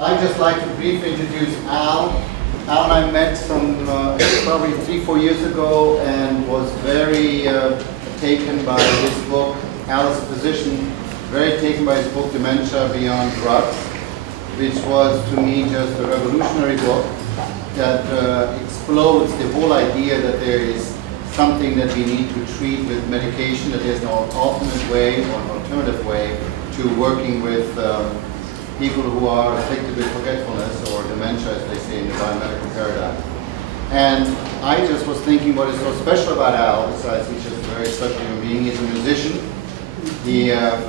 I'd just like to briefly introduce Al. Al and I met probably 3-4 years ago and was very taken by his book. Al is a physician, very taken by his book Dementia Beyond Drugs, which was to me just a revolutionary book that explodes the whole idea that there is something that we need to treat with medication, that there's no alternate way or an alternative way to working with people who are afflicted with forgetfulness or dementia, as they say in the biomedical paradigm. And I just was thinking what is so special about Al, besides he's just a very special human being. He's a musician.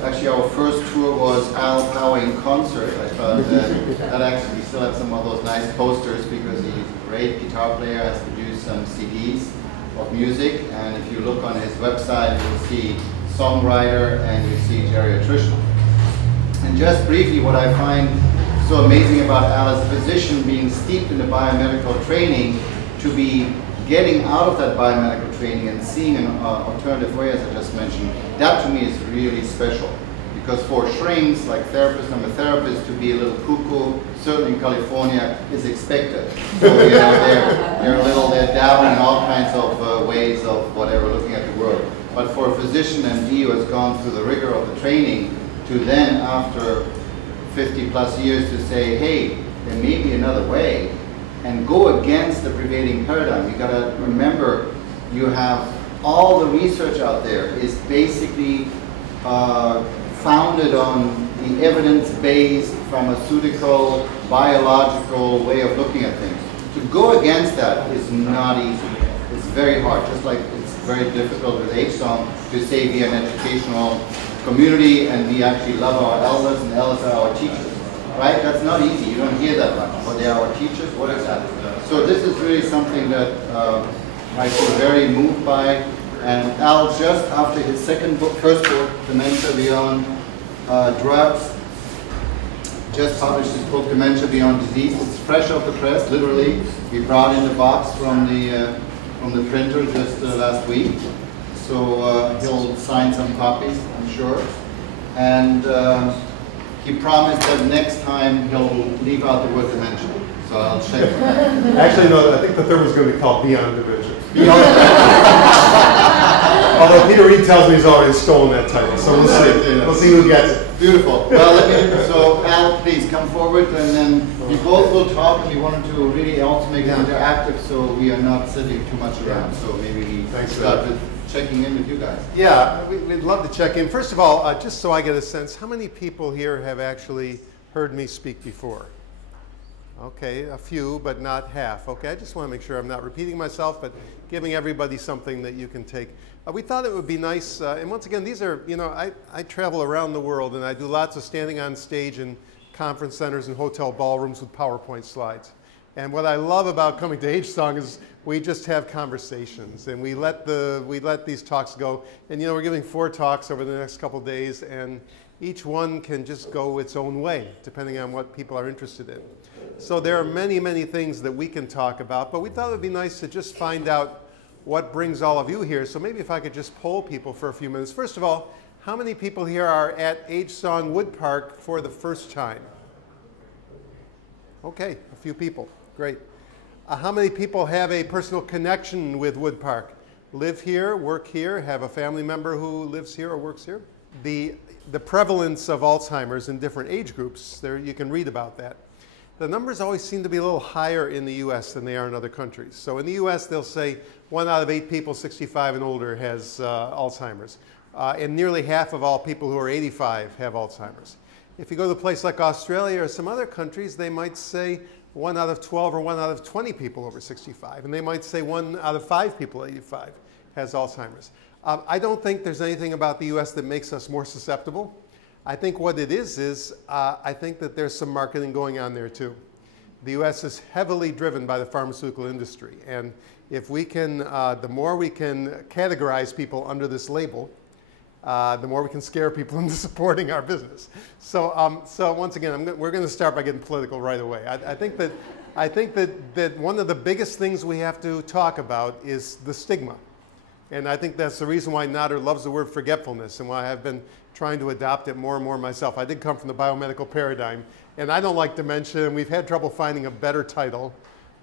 Actually, our first tour was Al Power in concert. I thought that actually we still have some of those nice posters because he's a great guitar player, has produced some CDs of music. And if you look on his website, you will see songwriter and you see geriatrician. And just briefly, what I find so amazing about Al as a physician, being steeped in the biomedical training, to be getting out of that biomedical training and seeing an alternative way, as I just mentioned, that to me is really special. Because for shrinks, like therapists, I'm a therapist, to be a little cuckoo, certainly in California, is expected. So you know, they're dabbling in all kinds of ways of whatever, looking at the world. But for a physician MD who has gone through the rigor of the training, to then, after 50+ years, to say, hey, there may be another way, and go against the prevailing paradigm. You gotta remember, you have all the research out there is basically founded on the evidence-based pharmaceutical, biological way of looking at things. To go against that is not easy. It's very hard, just like it's very difficult with AgeSong to say we are an educational community and we actually love our elders and elders are our teachers. Right? That's not easy. You don't hear that much. But they are our teachers. What is that? So this is really something that I feel very moved by. And Al, just after his first book, Dementia Beyond Drugs, just published his book, Dementia Beyond Disease. It's fresh off the press, literally. We brought in the box from the printer just last week. So he'll sign some copies, I'm sure. And he promised that next time he'll leave out the word dementia. So I'll check. Actually, no, I think the third one's going to be called Beyond Dementia. Beyond Although Peter Reed tells me he's already stolen that title, so we'll see. We'll see who gets it. Beautiful. Well, so Al, please come forward, and then we both will talk, and we wanted to really also make it interactive, so we are not sitting too much around. So maybe we start with checking in with you guys. Yeah, we'd love to check in. First of all, just so I get a sense, how many people here have actually heard me speak before? Okay, a few, but not half. Okay, I just want to make sure I'm not repeating myself, but giving everybody something that you can take. We thought it would be nice, and once again, these are, you know, I travel around the world and I do lots of standing on stage in conference centers and hotel ballrooms with PowerPoint slides. And what I love about coming to AgeSong is we just have conversations and we let these talks go. And you know, we're giving 4 talks over the next couple of days, and each one can just go its own way, depending on what people are interested in. So there are many, many things that we can talk about, but we thought it would be nice to just find out what brings all of you here. So maybe if I could just poll people for a few minutes. First of all, how many people here are at AgeSong WoodPark for the first time? Okay, a few people. Great. How many people have a personal connection with WoodPark? Live here, work here, have a family member who lives here or works here? The prevalence of Alzheimer's in different age groups, there you can read about that. The numbers always seem to be a little higher in the US than they are in other countries. So in the US, they'll say 1 out of 8 people 65 and older has Alzheimer's. And nearly half of all people who are 85 have Alzheimer's. If you go to a place like Australia or some other countries, they might say 1 out of 12 or 1 out of 20 people over 65. And they might say 1 out of 5 people 85 has Alzheimer's. I don't think there's anything about the US that makes us more susceptible. I think what it is I think that there's some marketing going on there too. The US is heavily driven by the pharmaceutical industry. And if we can, the more we can categorize people under this label, the more we can scare people into supporting our business. So, so once again, we're going to start by getting political right away. I think that one of the biggest things we have to talk about is the stigma. And I think that's the reason why Nader loves the word forgetfulness and why I've been trying to adopt it more and more myself. I did come from the biomedical paradigm, and I don't like dementia, and we've had trouble finding a better title.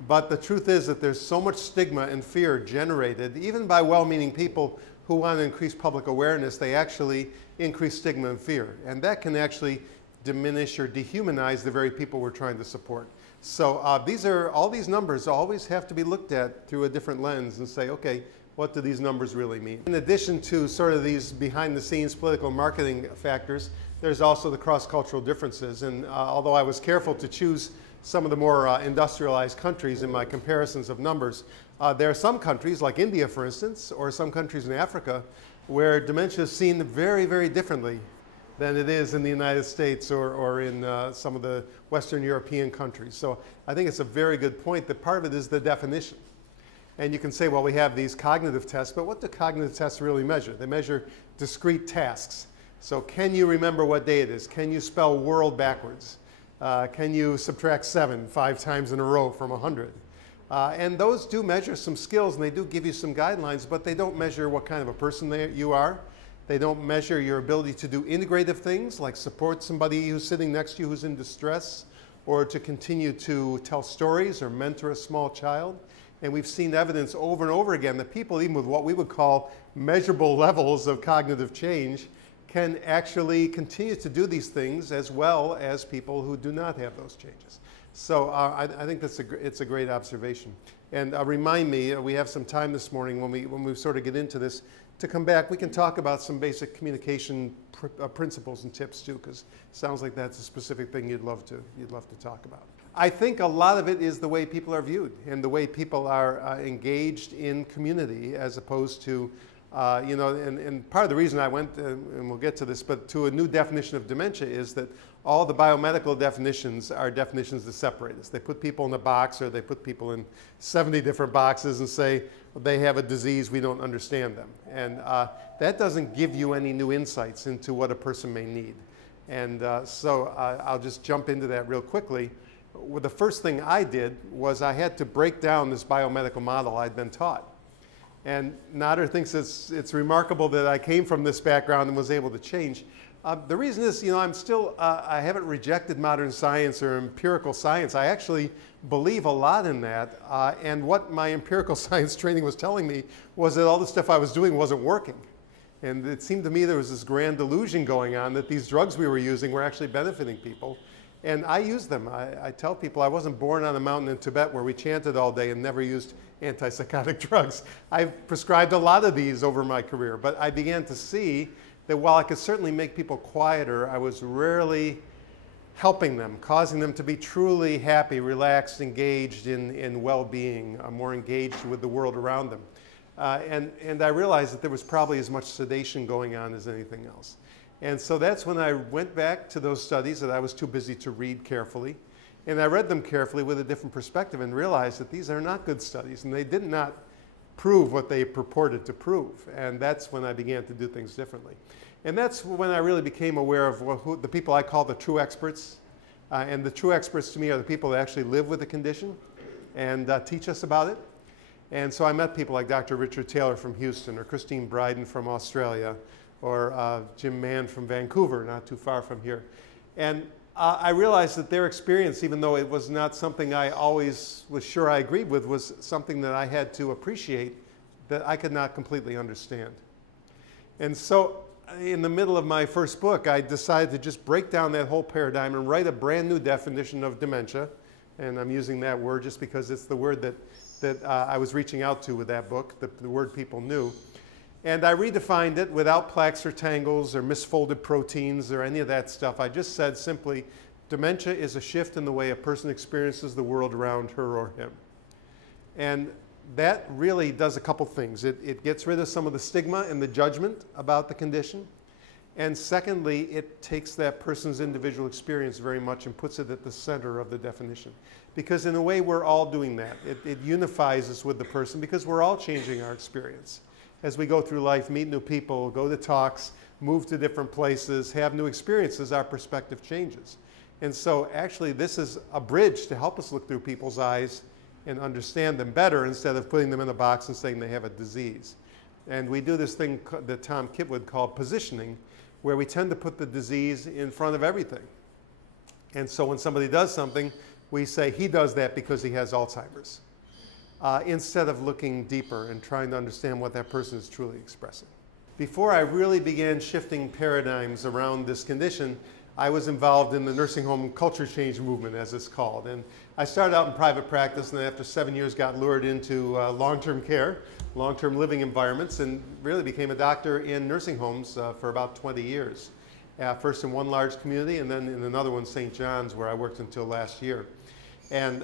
But the truth is that there's so much stigma and fear generated, even by well-meaning people who want to increase public awareness. They actually increase stigma and fear. And that can actually diminish or dehumanize the very people we're trying to support. So all these numbers always have to be looked at through a different lens and say, okay, what do these numbers really mean? In addition to sort of these behind-the-scenes political marketing factors, there's also the cross-cultural differences. And although I was careful to choose some of the more industrialized countries in my comparisons of numbers, there are some countries, like India, for instance, or some countries in Africa, where dementia is seen very, very differently than it is in the United States or in some of the Western European countries. So I think it's a very good point that part of it is the definition. And you can say, well, we have these cognitive tests, but what do cognitive tests really measure? They measure discrete tasks. So can you remember what day it is? Can you spell world backwards? Can you subtract 7 5 times in a row from 100? And those do measure some skills, and they do give you some guidelines, but they don't measure what kind of a person you are. They don't measure your ability to do integrative things, like support somebody who's sitting next to you who's in distress, or to continue to tell stories or mentor a small child. And we've seen evidence over and over again that people, even with what we would call measurable levels of cognitive change, can actually continue to do these things as well as people who do not have those changes. So I think it's a great observation. And remind me, we have some time this morning when we sort of get into this, to come back. We can talk about some basic communication principles and tips too, because it sounds like that's a specific thing you'd love to talk about. I think a lot of it is the way people are viewed and the way people are engaged in community, as opposed to, you know, and part of the reason I went, and we'll get to this, but to a new definition of dementia is that all the biomedical definitions are definitions that separate us. They put people in a box, or they put people in 70 different boxes and say they have a disease, we don't understand them. And that doesn't give you any new insights into what a person may need. And so I'll just jump into that real quickly. Well, the first thing I did was I had to break down this biomedical model I'd been taught. And Nader thinks it's remarkable that I came from this background and was able to change. The reason is, you know, I haven't rejected modern science or empirical science. I actually believe a lot in that. And what my empirical science training was telling me was that all the stuff I was doing wasn't working. And it seemed to me there was this grand delusion going on that these drugs we were using were actually benefiting people. And I use them. I tell people I wasn't born on a mountain in Tibet where we chanted all day and never used antipsychotic drugs. I've prescribed a lot of these over my career, but I began to see that while I could certainly make people quieter, I was rarely helping them, causing them to be truly happy, relaxed, engaged in well-being, more engaged with the world around them. And I realized that there was probably as much sedation going on as anything else. And so that's when I went back to those studies that I was too busy to read carefully. And I read them carefully with a different perspective and realized that these are not good studies, and they did not prove what they purported to prove. And that's when I began to do things differently. And that's when I really became aware of the people I call the true experts. And the true experts to me are the people that actually live with the condition and teach us about it. And so I met people like Dr. Richard Taylor from Houston, or Christine Bryden from Australia, or Jim Mann from Vancouver, not too far from here. And I realized that their experience, even though it was not something I always was sure I agreed with, was something that I had to appreciate that I could not completely understand. And so in the middle of my first book, I decided to just break down that whole paradigm and write a brand new definition of dementia. And I'm using that word just because it's the word that I was reaching out to with that book, the word people knew. And I redefined it without plaques or tangles or misfolded proteins or any of that stuff. I just said simply, dementia is a shift in the way a person experiences the world around her or him. And that really does a couple things. It gets rid of some of the stigma and the judgment about the condition. And secondly, it takes that person's individual experience very much and puts it at the center of the definition. Because in a way, we're all doing that. It unifies us with the person because we're all changing our experience. As we go through life, meet new people, go to talks, move to different places, have new experiences, our perspective changes. And so actually this is a bridge to help us look through people's eyes and understand them better instead of putting them in a box and saying they have a disease. And we do this thing that Tom Kitwood called positioning, where we tend to put the disease in front of everything. And so when somebody does something, we say he does that because he has Alzheimer's, instead of looking deeper and trying to understand what that person is truly expressing. Before I really began shifting paradigms around this condition, I was involved in the nursing home culture change movement, as it's called. And I started out in private practice, and then after 7 years got lured into long-term care, long-term living environments, and really became a doctor in nursing homes for about 20 years. First in one large community, and then in another one, St. John's, where I worked until last year. And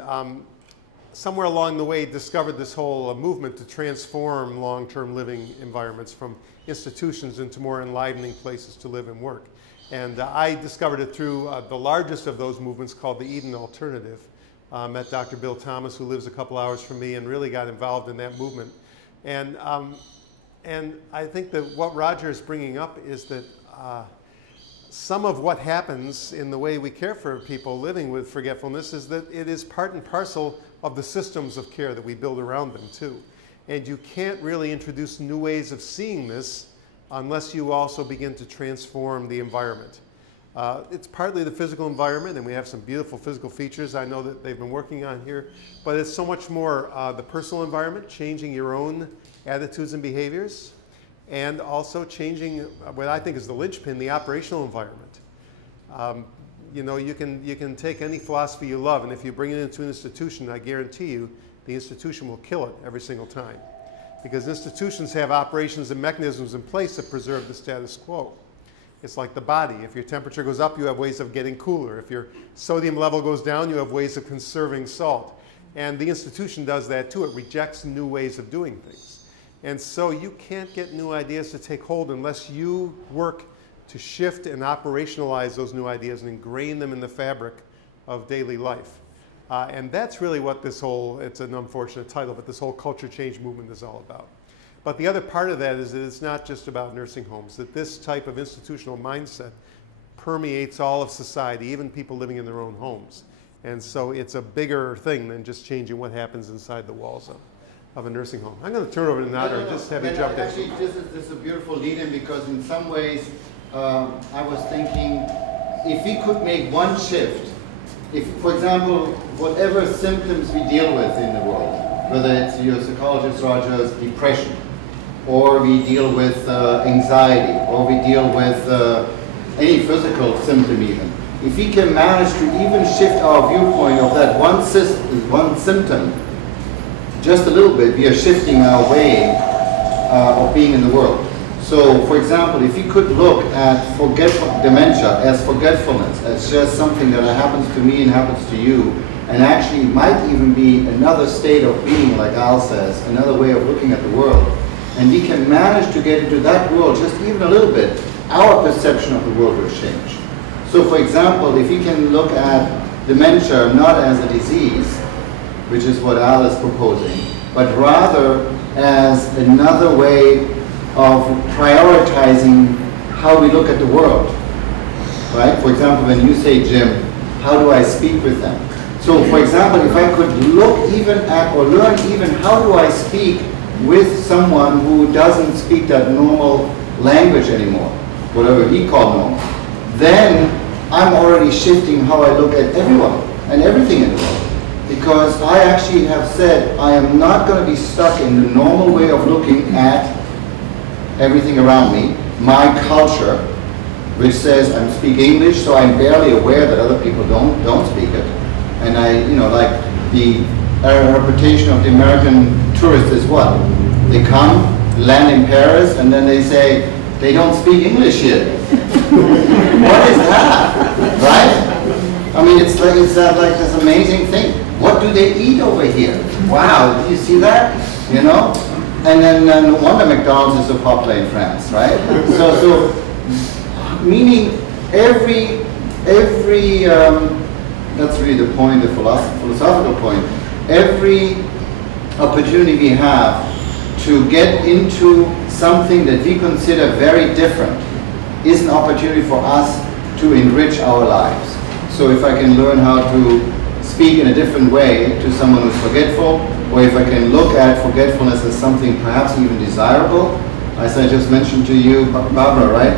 somewhere along the way, discovered this whole movement to transform long-term living environments from institutions into more enlivening places to live and work. And I discovered it through the largest of those movements called the Eden Alternative. Met Dr. Bill Thomas, who lives a couple hours from me, and really got involved in that movement. And I think that what Roger is bringing up is that some of what happens in the way we care for people living with forgetfulness is that it is part and parcel of the systems of care that we build around them too. And you can't really introduce new ways of seeing this unless you also begin to transform the environment. It's partly the physical environment, and we have some beautiful physical features I know that they've been working on here, but it's so much more the personal environment, changing your own attitudes and behaviors, and also changing what I think is the linchpin, the operational environment. You know, you can take any philosophy you love, and if you bring it into an institution, I guarantee you the institution will kill it every single time. Because institutions have operations and mechanisms in place that preserve the status quo. It's like the body. If your temperature goes up, you have ways of getting cooler. If your sodium level goes down, you have ways of conserving salt. And the institution does that too. It rejects new ways of doing things. And so you can't get new ideas to take hold unless you work to shift and operationalize those new ideas and ingrain them in the fabric of daily life. And that's really what this whole, it's an unfortunate title, but this whole culture change movement is all about. But the other part of that is that it's not just about nursing homes, that this type of institutional mindset permeates all of society, even people living in their own homes. And so it's a bigger thing than just changing what happens inside the walls of a nursing home. I'm going to turn over to Nader and just have you jump in. Actually, this is a beautiful lead-in, because in some ways I was thinking if we could make one shift, if, for example, whatever symptoms we deal with in the world, whether it's your psychologist Roger's depression, or we deal with anxiety, or we deal with any physical symptom even, if we can manage to even shift our viewpoint of that one symptom just a little bit, we are shifting our way of being in the world. So, for example, if you could look at dementia as forgetfulness, as just something that happens to me and happens to you, and actually might even be another state of being, like Al says, another way of looking at the world, and we can manage to get into that world just even a little bit, our perception of the world will change. So, for example, if we can look at dementia not as a disease, which is what Al is proposing, but rather as another way of prioritizing how we look at the world, right? For example, when you say, Jim, how do I speak with them? So, for example, if I could look even at, or learn even how do I speak with someone who doesn't speak that normal language anymore, whatever we call normal, then I'm already shifting how I look at everyone and everything in the world. Because I actually have said I am not going to be stuck in the normal way of looking at everything around me, my culture, which says I speak English, so I'm barely aware that other people don't speak it. And I, you know, like the reputation of the American tourist is what? They come, land in Paris, and then they say, they don't speak English here. What is that, right? I mean, it's like this amazing thing. What do they eat over here? Wow, do you see that? You know? And then no wonder McDonald's is so popular in France, right? So meaning every that's really the point, the philosophical point. Every opportunity we have to get into something that we consider very different is an opportunity for us to enrich our lives. So if I can learn how to speak in a different way to someone who's forgetful, or if I can look at forgetfulness as something perhaps even desirable, as I just mentioned to you, Barbara, right?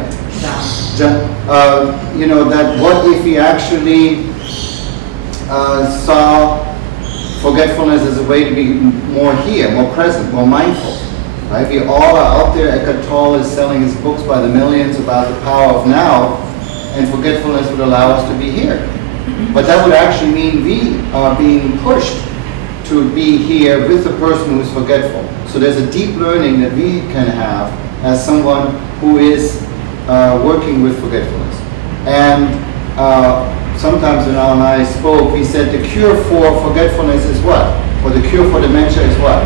You know, that what if we actually saw forgetfulness as a way to be more here, more present, more mindful, right? We all are out there. Eckhart Tolle is selling his books by the millions about the power of now, and forgetfulness would allow us to be here. But that would actually mean we are being pushed to be here with the person who is forgetful. So there's a deep learning that we can have as someone who is working with forgetfulness. And sometimes when Al and I spoke, we said the cure for forgetfulness is what? Or the cure for dementia is what?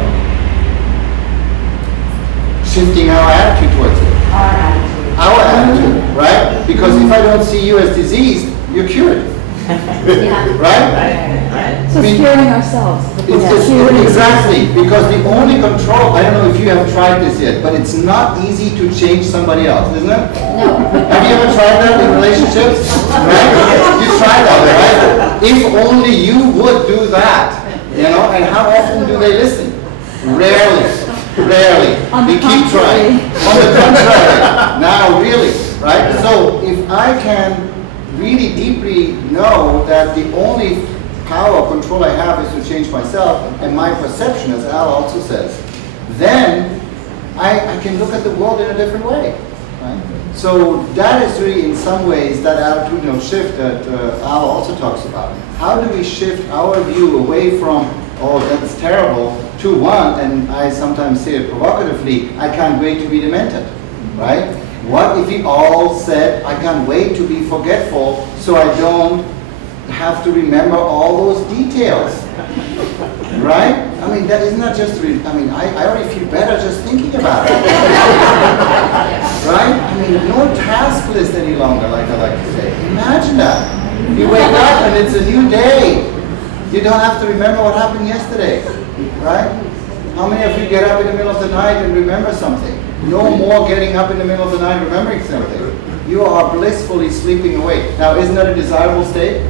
Shifting our attitude towards it. Our attitude. Our attitude, right? Because if I don't see you as diseased, you're cured. Yeah. Right? So curing ourselves. Exactly, because the only control, I don't know if you have tried this yet, but it's not easy to change somebody else, isn't it? No. Have you ever tried that in relationships? Right? You tried that, right? If only you would do that, you know, and how often do they listen? Rarely. Rarely. We keep trying. On the contrary. Now, really, right? So if I can really deeply know that the only power or control I have is to change myself and my perception, as Al also says, then I can look at the world in a different way. Right? So that is really, in some ways, that attitudinal shift that Al also talks about. How do we shift our view away from, oh, that's terrible, to one, and I sometimes say it provocatively, I can't wait to be demented, right? What if we all said, I can't wait to be forgetful so I don't have to remember all those details, right? I mean, that isn't that just, I already feel better just thinking about it, right? I mean, no task list any longer, like I like to say. Imagine that. You wake up and it's a new day. You don't have to remember what happened yesterday, right? How many of you get up in the middle of the night and remember something? No more getting up in the middle of the night remembering something. You are blissfully sleeping away. Now, isn't that a desirable state?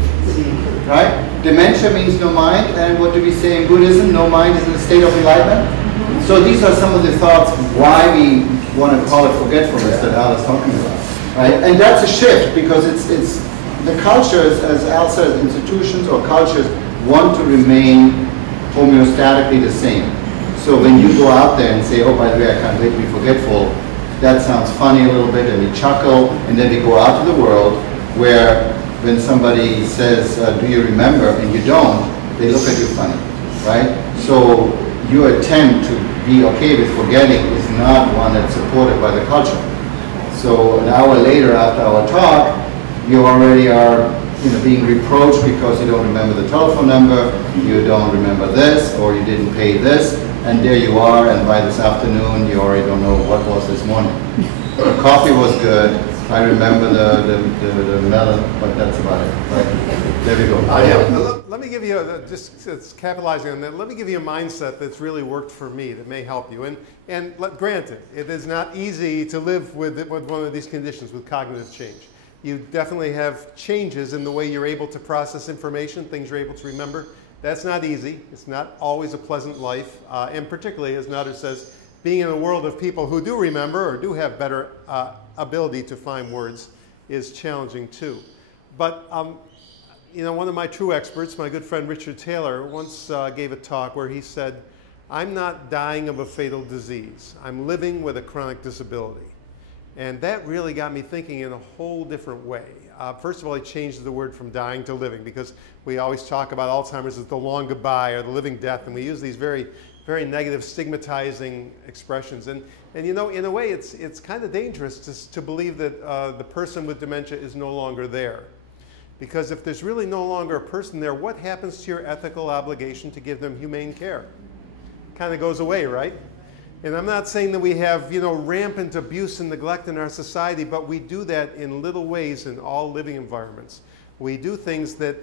Right? Dementia means no mind, and what do we say in Buddhism? No mind is in a state of enlightenment. So these are some of the thoughts why we want to call it forgetfulness that Al is talking about. Right? And that's a shift, because it's the cultures, as Al says, institutions or cultures want to remain homeostatically the same. So when you go out there and say, oh, by the way, I can't wait to be forgetful, that sounds funny a little bit, and we chuckle, and then we go out to the world where when somebody says, do you remember, and you don't, they look at you funny, right? So your attempt to be okay with forgetting is not one that's supported by the culture. So an hour later after our talk, you already are being reproached because you don't remember the telephone number, you don't remember this, or you didn't pay this, and there you are, and by this afternoon you already don't know what was this morning. The coffee was good, I remember the melon, but that's about it. Right? There we go. Let me give you, just capitalizing on that, let me give you a mindset that's really worked for me that may help you. And granted, it is not easy to live with one of these conditions, with cognitive change. You definitely have changes in the way you're able to process information, things you're able to remember. That's not easy. It's not always a pleasant life. And particularly, as Nader says, being in a world of people who do remember or do have better ability to find words is challenging too. But one of my true experts, my good friend Richard Taylor, once gave a talk where he said, I'm not dying of a fatal disease. I'm living with a chronic disability. And that really got me thinking in a whole different way. First of all, he changed the word from dying to living, because we always talk about Alzheimer's as the long goodbye or the living death, and we use these very, very negative, stigmatizing expressions. And in a way, it's kind of dangerous to believe that the person with dementia is no longer there. Because if there's really no longer a person there, what happens to your ethical obligation to give them humane care? It kind of goes away, right? And I'm not saying that we have, rampant abuse and neglect in our society, but we do that in little ways in all living environments. We do things that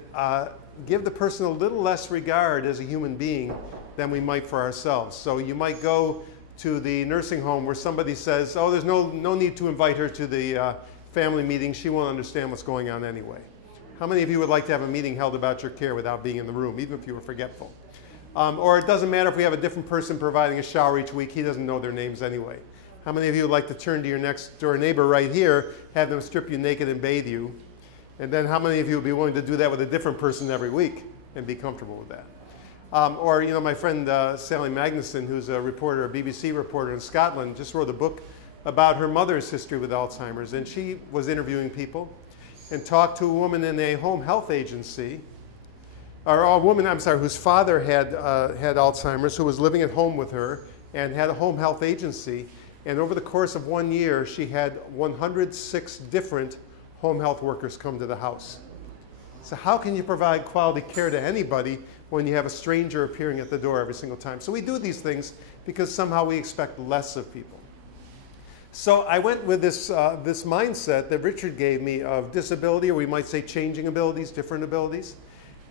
give the person a little less regard as a human being than we might for ourselves. So you might go to the nursing home where somebody says, oh, there's no need to invite her to the family meeting. She won't understand what's going on anyway. How many of you would like to have a meeting held about your care without being in the room, even if you were forgetful? Or it doesn't matter if we have a different person providing a shower each week. He doesn't know their names anyway. How many of you would like to turn to your next door neighbor right here, have them strip you naked and bathe you? And then how many of you would be willing to do that with a different person every week and be comfortable with that? Or, you know, my friend Sally Magnuson, who's a reporter, a BBC reporter in Scotland, just wrote a book about her mother's history with Alzheimer's. And she was interviewing people and talked to a woman in a home health agency, or a woman, I'm sorry, whose father had Alzheimer's, who was living at home with her and had a home health agency. And over the course of 1 year, she had 106 different home health workers come to the house. So how can you provide quality care to anybody when you have a stranger appearing at the door every single time? So we do these things because somehow we expect less of people. So I went with this mindset that Richard gave me of disability, or we might say changing abilities, different abilities.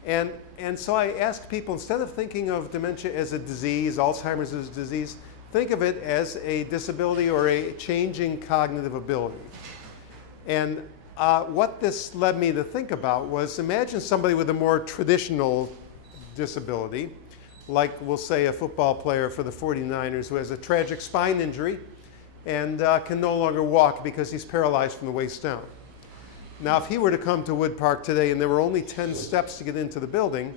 And so I asked people, instead of thinking of dementia as a disease, Alzheimer's as a disease, think of it as a disability or a changing cognitive ability. And what this led me to think about was, imagine somebody with a more traditional disability, like we'll say a football player for the 49ers who has a tragic spine injury and can no longer walk because he's paralyzed from the waist down. Now, if he were to come to WoodPark today and there were only 10 steps to get into the building,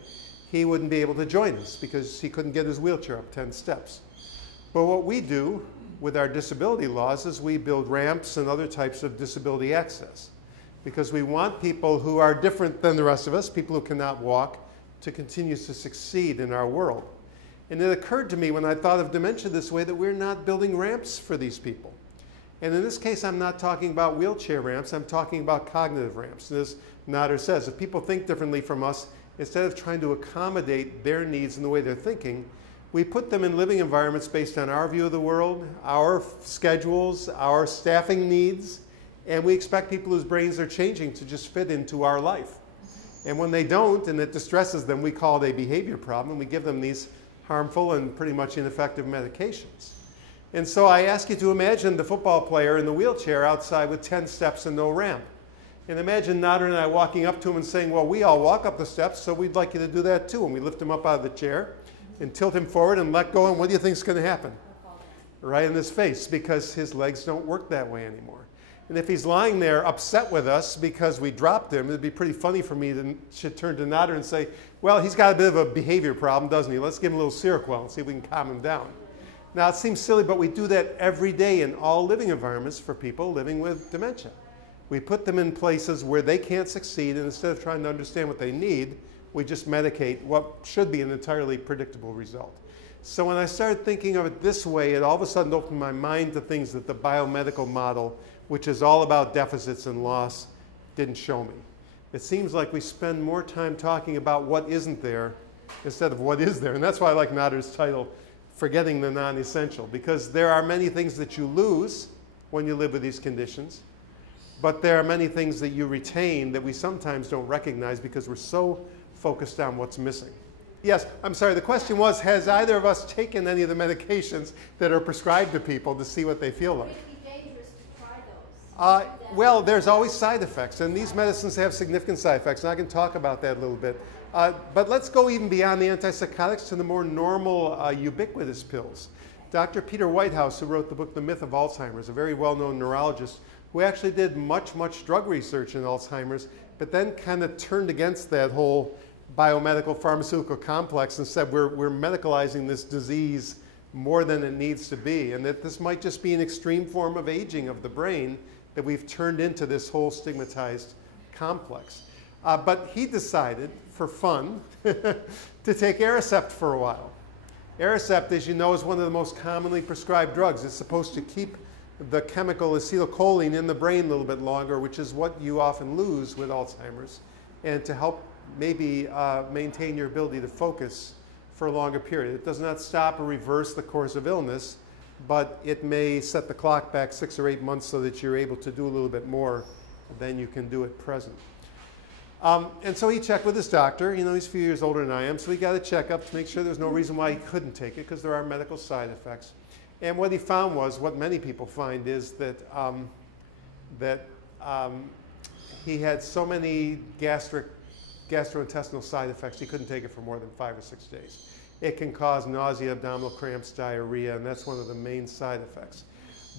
he wouldn't be able to join us because he couldn't get his wheelchair up 10 steps. But what we do with our disability laws is we build ramps and other types of disability access, because we want people who are different than the rest of us, people who cannot walk, to continue to succeed in our world. And it occurred to me when I thought of dementia this way that we're not building ramps for these people. And in this case, I'm not talking about wheelchair ramps, I'm talking about cognitive ramps. And as Nader says, if people think differently from us, instead of trying to accommodate their needs and the way they're thinking, we put them in living environments based on our view of the world, our schedules, our staffing needs, and we expect people whose brains are changing to just fit into our life. And when they don't, and it distresses them, we call it a behavior problem, and we give them these harmful and pretty much ineffective medications. And so I ask you to imagine the football player in the wheelchair outside with 10 steps and no ramp. And imagine Nader and I walking up to him and saying, well, we all walk up the steps, so we'd like you to do that too. And we lift him up out of the chair and tilt him forward and let go, and what do you think is going to happen? Right in his face, because his legs don't work that way anymore. And if he's lying there upset with us because we dropped him, it'd be pretty funny for me to turn to Nader and say, well, he's got a bit of a behavior problem, doesn't he? Let's give him a little Seroquel and see if we can calm him down. Now, it seems silly, but we do that every day in all living environments for people living with dementia. We put them in places where they can't succeed, and instead of trying to understand what they need, we just medicate what should be an entirely predictable result. So when I started thinking of it this way, it all of a sudden opened my mind to things that the biomedical model, which is all about deficits and loss, didn't show me. It seems like we spend more time talking about what isn't there instead of what is there. And that's why I like Nader's title, Forgetting the Non-Essential, because there are many things that you lose when you live with these conditions, but there are many things that you retain that we sometimes don't recognize because we're so focused on what's missing. Yes, I'm sorry, the question was, has either of us taken any of the medications that are prescribed to people to see what they feel like? Well, there's always side effects, and these medicines have significant side effects, and I can talk about that a little bit. But let's go even beyond the antipsychotics to the more normal, ubiquitous pills. Dr. Peter Whitehouse, who wrote the book The Myth of Alzheimer's, a very well-known neurologist, who actually did much drug research in Alzheimer's, but then kind of turned against that whole biomedical pharmaceutical complex and said we're medicalizing this disease more than it needs to be, and that this might just be an extreme form of aging of the brain that we've turned into this whole stigmatized complex. But he decided, for fun, to take Aricept for a while. Aricept, as you know, is one of the most commonly prescribed drugs. It's supposed to keep the chemical acetylcholine in the brain a little bit longer, which is what you often lose with Alzheimer's, and to help maybe maintain your ability to focus for a longer period. It does not stop or reverse the course of illness, but it may set the clock back 6 or 8 months so that you're able to do a little bit more than you can do at present. And so he checked with his doctor. You know, he's a few years older than I am, so he got a checkup to make sure there's no reason why he couldn't take it, because there are medical side effects. And what he found was, what many people find is that, he had so many gastrointestinal side effects, he couldn't take it for more than 5 or 6 days. It can cause nausea, abdominal cramps, diarrhea, and that's one of the main side effects.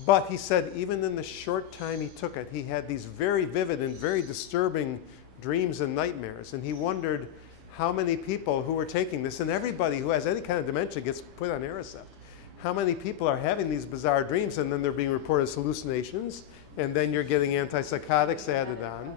But he said even in the short time he took it, he had these very vivid and very disturbing dreams and nightmares. And he wondered how many people who were taking this, and everybody who has any kind of dementia gets put on Aricept, how many people are having these bizarre dreams and then they're being reported as hallucinations, and then you're getting antipsychotics added on.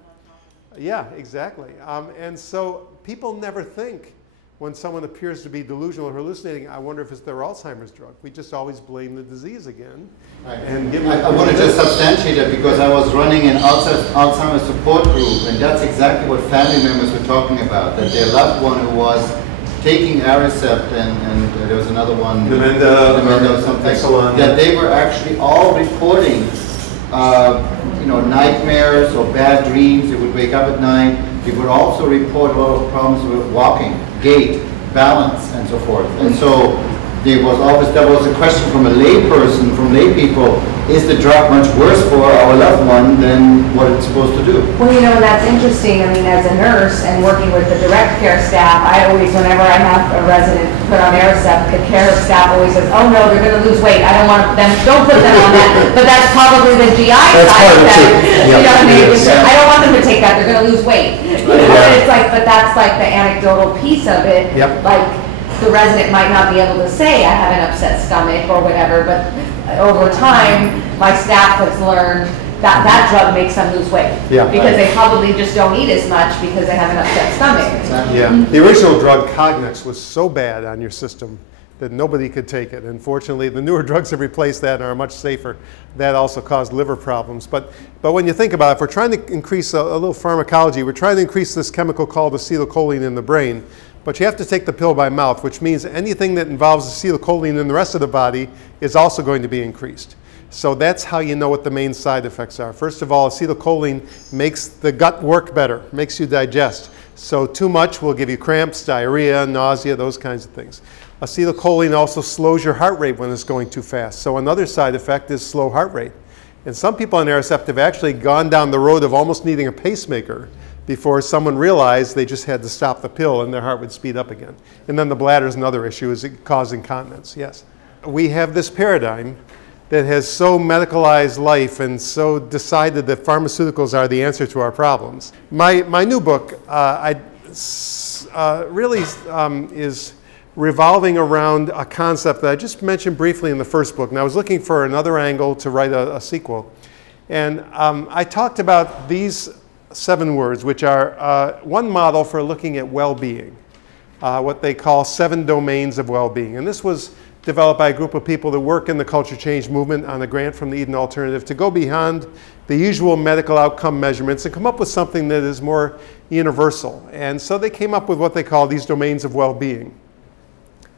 Yeah, exactly. And so people never think when someone appears to be delusional or hallucinating, I wonder if it's their Alzheimer's drug. We just always blame the disease again. Right. And I want to just substantiate that because I was running an Alzheimer's support group, and that's exactly what family members were talking about, that their loved one who was taking Aricept and there was another one, Dementia or something, that they were actually all reporting you know, nightmares or bad dreams. They would wake up at night. They would also report a lot of problems with walking, gait, balance, and so forth. And so there was a question from a layperson, from lay people, is the drug much worse for our loved one than what it's supposed to do? Well, you know, that's interesting. I mean, as a nurse and working with the direct care staff, I always, whenever I have a resident put on Aricept, the care staff always says, oh no, they're going to lose weight. I don't want them, don't put them on that. But that's probably the GI side effect. You know what I mean? I don't want them to take that. They're going to lose weight. You know? It's like, but that's like the anecdotal piece of it. Yep. Like, the resident might not be able to say I have an upset stomach or whatever, but over time, my staff has learned that that drug makes them lose weight. Yeah. Because they probably just don't eat as much because they have an upset stomach. Exactly. Yeah. The original drug, Cognex, was so bad on your system that nobody could take it. Unfortunately, the newer drugs have replaced that and are much safer. That also caused liver problems. But when you think about it, if we're trying to increase a little pharmacology, we're trying to increase this chemical called acetylcholine in the brain. But you have to take the pill by mouth, which means anything that involves acetylcholine in the rest of the body is also going to be increased. So that's how you know what the main side effects are. First of all, acetylcholine makes the gut work better, makes you digest. So too much will give you cramps, diarrhea, nausea, those kinds of things. Acetylcholine also slows your heart rate when it's going too fast. So another side effect is slow heart rate. And some people on Aricept have actually gone down the road of almost needing a pacemaker before someone realized they just had to stop the pill and their heart would speed up again. And then the bladder is another issue, is it causes incontinence, yes. We have this paradigm that has so medicalized life and so decided that pharmaceuticals are the answer to our problems. My new book really is revolving around a concept that I just mentioned briefly in the first book. And I was looking for another angle to write a sequel. And I talked about these 7 words, which are one model for looking at well-being, what they call 7 domains of well-being. And this was developed by a group of people that work in the culture change movement on a grant from the Eden Alternative to go beyond the usual medical outcome measurements and come up with something that is more universal. And so they came up with what they call these domains of well-being: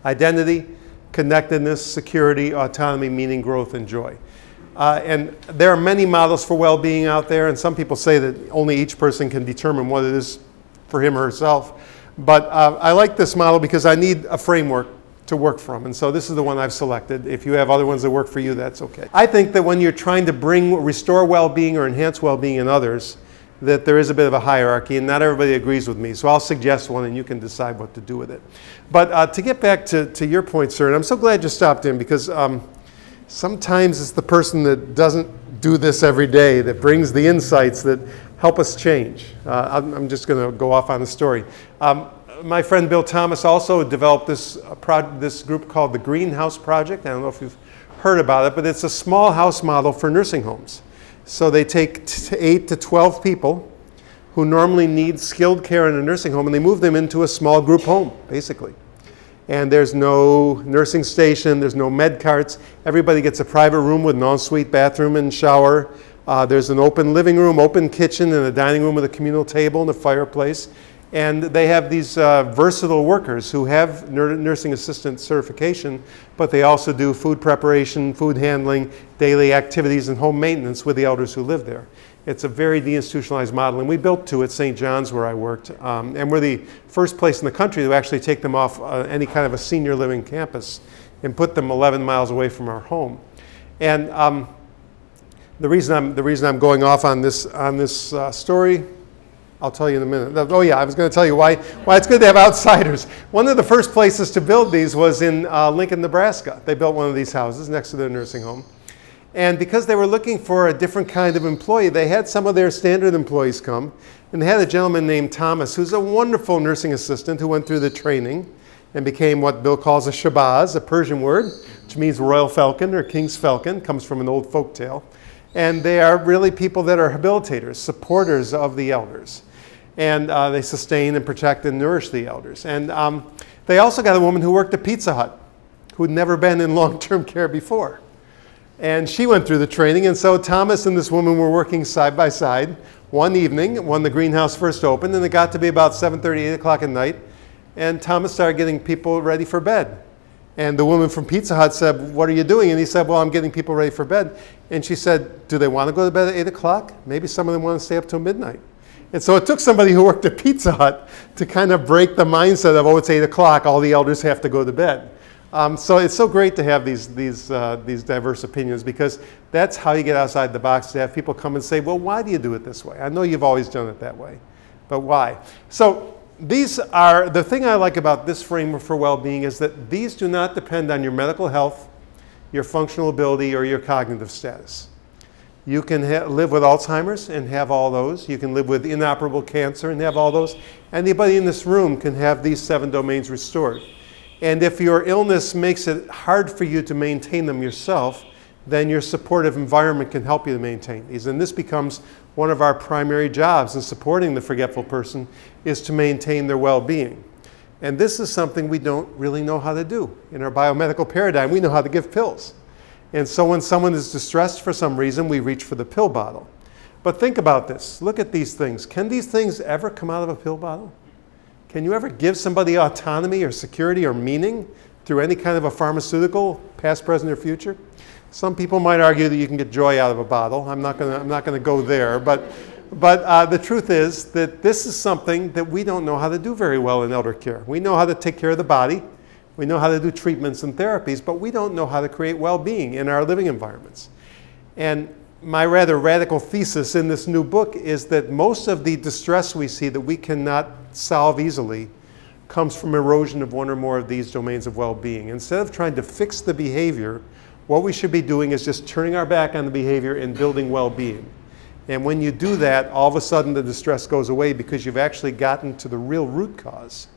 identity, connectedness, security, autonomy, meaning, growth, and joy. And there are many models for well-being out there, and some people say that only each person can determine what it is for him or herself. But I like this model because I need a framework to work from, and so this is the one I've selected. If you have other ones that work for you, that's okay. I think that when you're trying to restore well-being or enhance well-being in others, that there is a bit of a hierarchy, and not everybody agrees with me. So I'll suggest one, and you can decide what to do with it. But to get back to your point, sir, and I'm so glad you stopped in, because sometimes it's the person that doesn't do this every day that brings the insights that help us change. I'm just going to go off on a story. My friend Bill Thomas also developed this group called the Greenhouse Project. I don't know if you've heard about it, but it's a small house model for nursing homes. So they take 8 to 12 people who normally need skilled care in a nursing home, and they move them into a small group home, basically. And there's no nursing station, there's no med carts. Everybody gets a private room with an ensuite bathroom and shower. There's an open living room, open kitchen, and a dining room with a communal table and a fireplace. And they have these versatile workers who have nursing assistant certification, but they also do food preparation, food handling, daily activities, and home maintenance with the elders who live there. It's a very deinstitutionalized model, and we built 2 at St. John's where I worked. And we're the first place in the country to actually take them off any kind of a senior living campus and put them 11 miles away from our home. And the reason I'm going off on this story, I'll tell you in a minute. Oh yeah, I was going to tell you why it's good to have outsiders. One of the first places to build these was in Lincoln, Nebraska. They built one of these houses next to their nursing home. And because they were looking for a different kind of employee, they had some of their standard employees come. And they had a gentleman named Thomas, who's a wonderful nursing assistant who went through the training and became what Bill calls a Shabaz, a Persian word, which means royal falcon or king's falcon, comes from an old folk tale. And they are really people that are habilitators, supporters of the elders. And they sustain and protect and nourish the elders. And they also got a woman who worked at Pizza Hut, who'd never been in long-term care before. And she went through the training, and so Thomas and this woman were working side by side one evening when the greenhouse first opened, and it got to be about 7:30, 8 o'clock at night, and Thomas started getting people ready for bed. And the woman from Pizza Hut said, "What are you doing?" And he said, "Well, I'm getting people ready for bed." And she said, "Do they want to go to bed at 8 o'clock? Maybe some of them want to stay up till midnight." And so it took somebody who worked at Pizza Hut to kind of break the mindset of, oh, it's 8 o'clock, all the elders have to go to bed. So it's so great to have these diverse opinions, because that's how you get outside the box, to have people come and say, well, why do you do it this way? I know you've always done it that way, but why? So these are, the thing I like about this framework for well-being is that these do not depend on your medical health, your functional ability, or your cognitive status. You can live with Alzheimer's and have all those. You can live with inoperable cancer and have all those. Anybody in this room can have these 7 domains restored. And if your illness makes it hard for you to maintain them yourself, then your supportive environment can help you to maintain these. And this becomes one of our primary jobs in supporting the forgetful person, is to maintain their well-being. And this is something we don't really know how to do. In our biomedical paradigm, we know how to give pills. And so when someone is distressed for some reason, we reach for the pill bottle. But think about this. Look at these things. Can these things ever come out of a pill bottle? Can you ever give somebody autonomy or security or meaning through any kind of a pharmaceutical, past, present, or future? Some people might argue that you can get joy out of a bottle. I'm not going to go there. But the truth is that this is something that we don't know how to do very well in elder care. We know how to take care of the body. We know how to do treatments and therapies, but we don't know how to create well-being in our living environments. And my rather radical thesis in this new book is that most of the distress we see that we cannot solve easily comes from erosion of one or more of these domains of well-being. Instead of trying to fix the behavior, what we should be doing is just turning our back on the behavior and building well-being. And when you do that, all of a sudden the distress goes away, because you've actually gotten to the real root cause.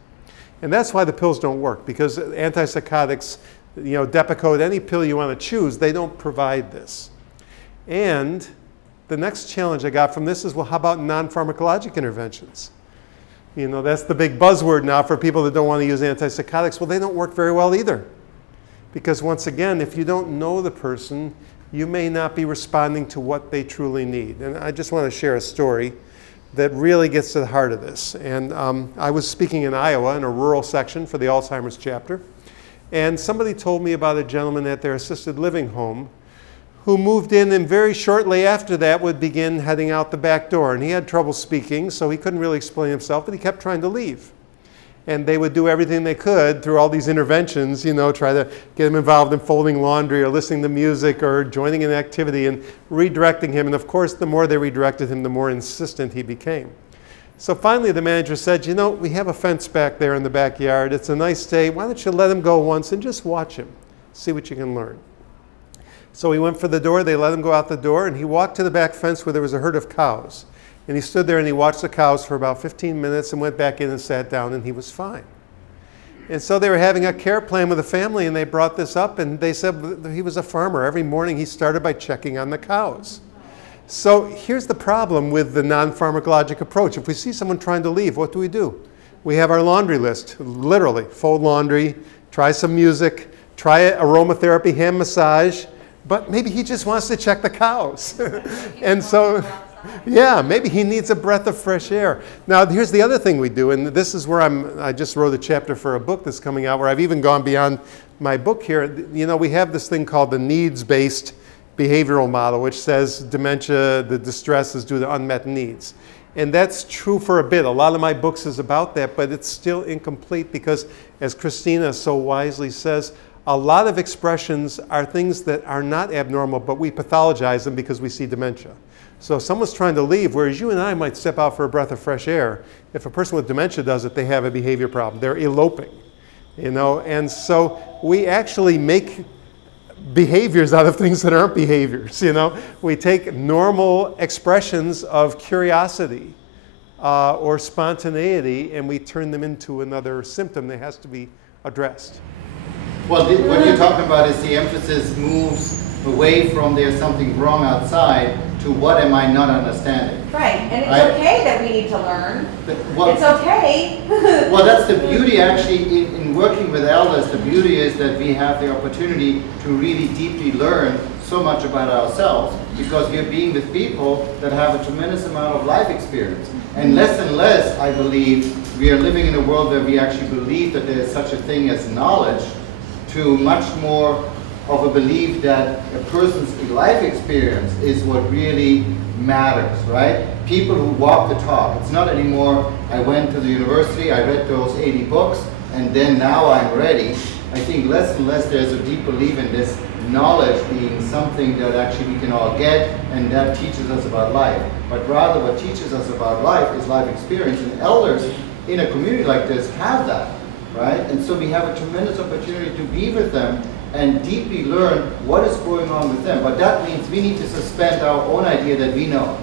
And that's why the pills don't work, because antipsychotics, Depakote, any pill you want to choose, they don't provide this. And the next challenge I got from this is, well, how about non-pharmacologic interventions? That's the big buzzword now for people that don't want to use antipsychotics. Well, they don't work very well either. Because once again, if you don't know the person, you may not be responding to what they truly need. And I just want to share a story that really gets to the heart of this. And I was speaking in Iowa in a rural section for the Alzheimer's chapter. And somebody told me about a gentleman at their assisted living home who moved in, and very shortly after that would begin heading out the back door. And he had trouble speaking, so he couldn't really explain himself, but he kept trying to leave. And they would do everything they could through all these interventions, try to get him involved in folding laundry or listening to music or joining an activity and redirecting him. And of course, the more they redirected him, the more insistent he became. So finally, the manager said, we have a fence back there in the backyard. It's a nice day. Why don't you let him go once and just watch him, see what you can learn. So he went for the door. They let him go out the door, and he walked to the back fence where there was a herd of cows. And he stood there and he watched the cows for about 15 minutes and went back in and sat down, and he was fine. And so they were having a care plan with the family, and they brought this up, and they said he was a farmer. Every morning he started by checking on the cows. So here's the problem with the non-pharmacologic approach. If we see someone trying to leave, what do? We have our laundry list, literally. Fold laundry, try some music, try aromatherapy, hand massage, but maybe he just wants to check the cows. And so, yeah, maybe he needs a breath of fresh air. Now, here's the other thing we do, and this is where I just wrote a chapter for a book that's coming out, where I've even gone beyond my book here. We have this thing called the needs-based behavioral model, which says dementia, the distress is due to unmet needs. And that's true for a bit. A lot of my books is about that, but it's still incomplete because, as Christina so wisely says, a lot of expressions are things that are not abnormal, but we pathologize them because we see dementia. So if someone's trying to leave, whereas you and I might step out for a breath of fresh air, if a person with dementia does it, they have a behavior problem. They're eloping, And so we actually make behaviors out of things that aren't behaviors, you know. We take normal expressions of curiosity or spontaneity and we turn them into another symptom that has to be addressed. Well, what you're talking about is the emphasis moves away from there's something wrong outside to what am I not understanding. Right, and it's Right? okay that we need to learn. Well, It's okay. well, that's the beauty actually in working with elders. The beauty is that we have the opportunity to really deeply learn so much about ourselves because we are being with people that have a tremendous amount of life experience. And less, I believe, we are living in a world where we actually believe that there is such a thing as knowledge to much more of a belief that a person's life experience is what really matters, right? People who walk the talk. It's not anymore, I went to the university, I read those 80 books, and then now I'm ready. I think less and less there's a deep belief in this knowledge being something that actually we can all get and that teaches us about life. But rather what teaches us about life is life experience, and elders in a community like this have that, right? And so we have a tremendous opportunity to be with them and deeply learn what is going on with them. But that means we need to suspend our own idea that we know.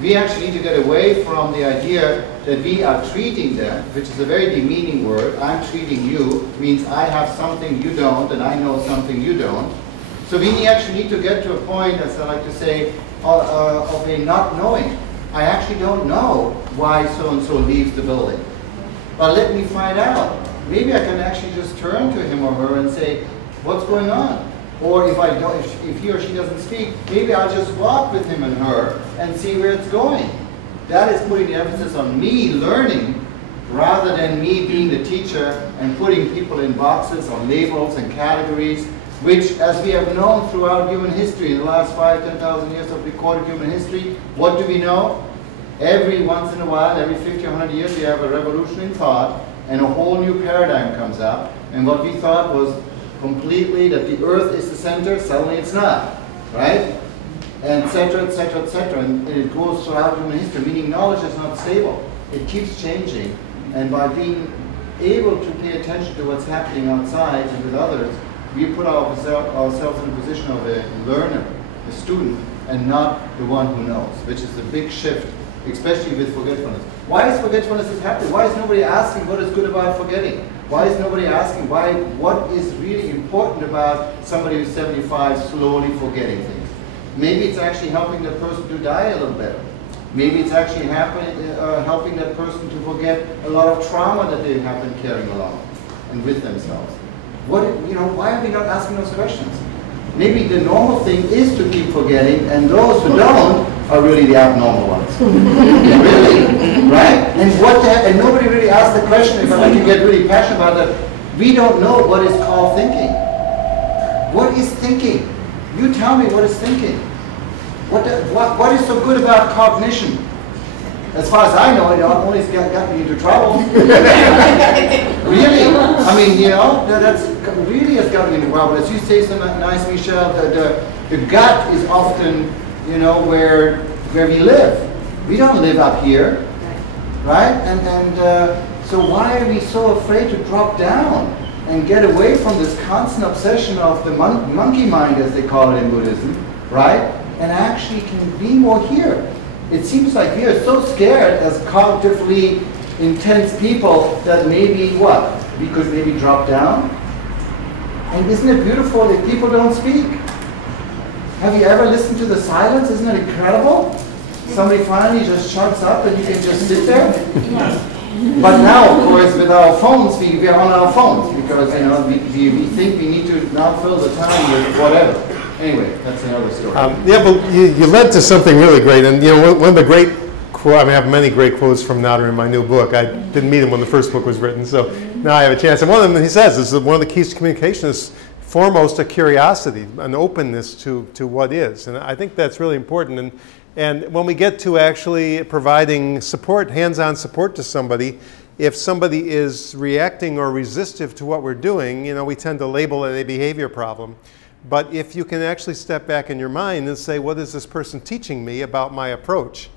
We actually need to get away from the idea that we are treating them, which is a very demeaning word. I'm treating you means I have something you don't and I know something you don't. So we actually need to get to a point, as I like to say, of a not knowing. I actually don't know why so-and-so leaves the building. But let me find out. Maybe I can actually just turn to him or her and say, what's going on? Or if I don't, if he or she doesn't speak, maybe I'll just walk with him and her and see where it's going. That is putting the emphasis on me learning rather than me being the teacher and putting people in boxes or labels and categories, which, as we have known throughout human history, in the last 5,000 to 10,000 years of recorded human history, what do we know? Every once in a while, every 50 or 100 years, we have a revolution in thought and a whole new paradigm comes up. And what we thought was completely that the earth is the center, suddenly it's not, right? And et cetera, et cetera, et cetera. And it goes throughout human history, meaning knowledge is not stable. It keeps changing. And by being able to pay attention to what's happening outside and with others, we put ourselves in a position of a learner, a student, and not the one who knows, which is a big shift, especially with forgetfulness. Why is forgetfulness happening? Why is nobody asking what is good about forgetting? Why is nobody asking what is really important about somebody who's 75 slowly forgetting things? Maybe it's actually helping that person to die a little better. Maybe it's actually helping that person to forget a lot of trauma that they have been carrying along and with themselves. Why are we not asking those questions? Maybe the normal thing is to keep forgetting, and those who don't are really the abnormal ones. Really, right? And nobody really asked the question, if I can get really passionate about that, we don't know what is called thinking. What is thinking? You tell me what is thinking. What is so good about cognition? As far as I know, it only got me into trouble. Really? I mean, that's really has got me into trouble. As you say so nice, Michelle, the gut is often, where we live. We don't live up here, right? So why are we so afraid to drop down and get away from this constant obsession of the monkey mind, as they call it in Buddhism, right? And actually can be more here. It seems like we are so scared as cognitively intense people that maybe we could maybe drop down. And isn't it beautiful if people don't speak? Have you ever listened to the silence? Isn't it incredible? Somebody finally just shuts up and you can just sit there. But now, of course, with our phones, we are on our phones because we think we need to now fill the time with whatever. Anyway, that's another story. But you led to something really great, and one of the great quotes. I have many great quotes from Nader in my new book. I didn't meet him when the first book was written, so now I have a chance. And one of them, he says, is one of the keys to communication is foremost a curiosity, an openness to what is, and I think that's really important. And when we get to actually providing support, hands-on support to somebody, if somebody is reacting or resistive to what we're doing, we tend to label it a behavior problem. But if you can actually step back in your mind and say, what is this person teaching me about my approach?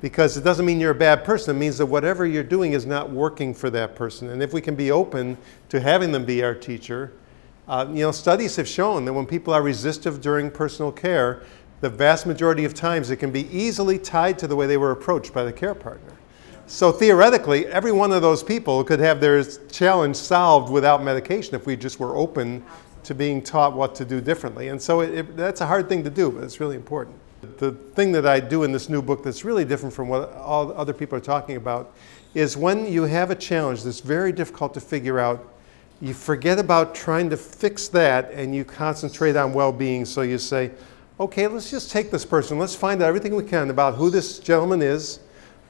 Because it doesn't mean you're a bad person. It means that whatever you're doing is not working for that person. And if we can be open to having them be our teacher Studies have shown that when people are resistive during personal care, the vast majority of times it can be easily tied to the way they were approached by the care partner. So theoretically, every one of those people could have their challenge solved without medication if we just were open to being taught what to do differently. And so that's a hard thing to do, but it's really important. The thing that I do in this new book that's really different from what all other people are talking about is when you have a challenge that's very difficult to figure out, you forget about trying to fix that and you concentrate on well-being. So you say, okay, let's just take this person. Let's find out everything we can about who this gentleman is.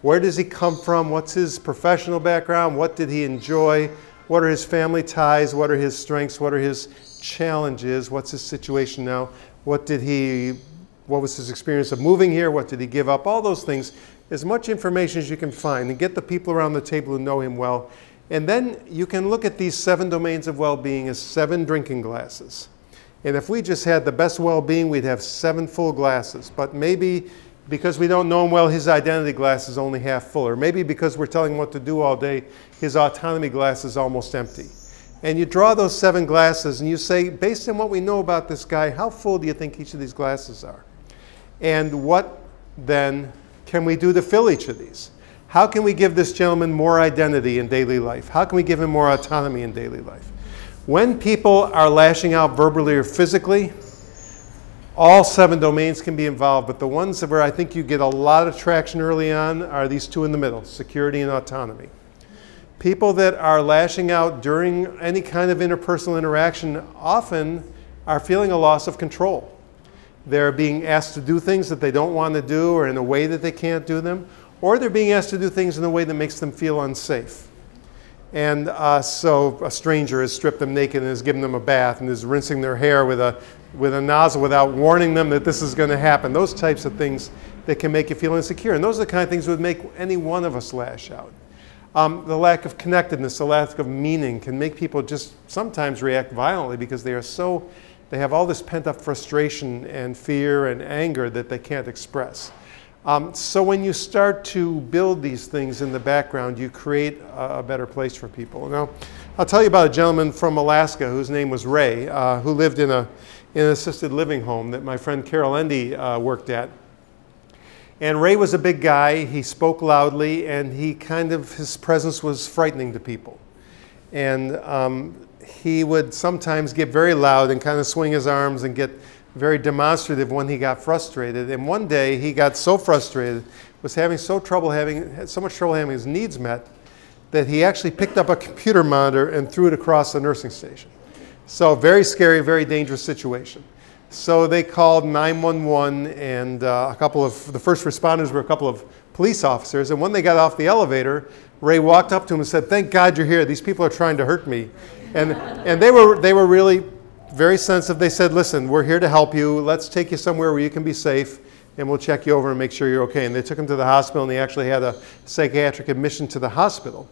Where does he come from? What's his professional background? What did he enjoy? What are his family ties? What are his strengths? What are his challenges? What's his situation now? What was his experience of moving here? What did he give up? All those things, as much information as you can find, and get the people around the table who know him well. And then you can look at these 7 domains of well-being as 7 drinking glasses. And if we just had the best well-being, we'd have 7 full glasses. But maybe because we don't know him well, his identity glass is only half full. Or maybe because we're telling him what to do all day, his autonomy glass is almost empty. And you draw those 7 glasses and you say, based on what we know about this guy, how full do you think each of these glasses are? And what then can we do to fill each of these? How can we give this gentleman more identity in daily life? How can we give him more autonomy in daily life? When people are lashing out verbally or physically, all 7 domains can be involved, but the ones where I think you get a lot of traction early on are these 2 in the middle, security and autonomy. People that are lashing out during any kind of interpersonal interaction often are feeling a loss of control. They're being asked to do things that they don't want to do or in a way that they can't do them, or they're being asked to do things in a way that makes them feel unsafe. And so a stranger has stripped them naked and has given them a bath and is rinsing their hair with a nozzle without warning them that this is going to happen. Those types of things that can make you feel insecure. And those are the kind of things that would make any one of us lash out. The lack of connectedness, the lack of meaning can make people just sometimes react violently because they have all this pent-up frustration and fear and anger that they can't express. So when you start to build these things in the background, you create a better place for people. Now, I'll tell you about a gentleman from Alaska whose name was Ray, who lived in an assisted living home that my friend Carol Endy worked at. And Ray was a big guy. He spoke loudly, and his presence was frightening to people. And he would sometimes get very loud and kind of swing his arms and get very demonstrative when he got frustrated. And one day he got so frustrated, was having so much trouble having his needs met, that he actually picked up a computer monitor and threw it across the nursing station. So very scary, very dangerous situation. So they called 911, and the first responders were a couple of police officers. And when they got off the elevator, Ray walked up to him and said, "Thank God you're here. These people are trying to hurt me." And they were really very sensitive. They said, "Listen, we're here to help you. Let's take you somewhere where you can be safe, and we'll check you over and make sure you're okay." And they took him to the hospital, and he actually had a psychiatric admission to the hospital.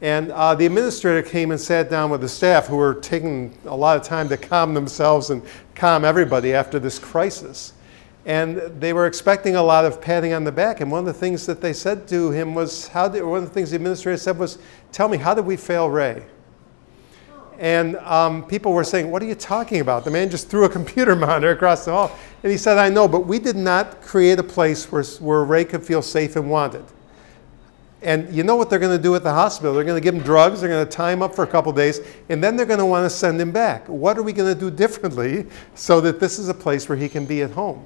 And the administrator came and sat down with the staff, who were taking a lot of time to calm themselves and calm everybody after this crisis. And they were expecting a lot of patting on the back. And one of the things that they said to him was, one of the things the administrator said was, "Tell me, how did we fail Ray?" And people were saying, "What are you talking about? The man just threw a computer monitor across the hall." And he said, "I know, but we did not create a place where Ray could feel safe and wanted." And you know what they're going to do at the hospital? They're going to give him drugs, they're going to tie him up for a couple days, and then they're going to want to send him back. What are we going to do differently so that this is a place where he can be at home?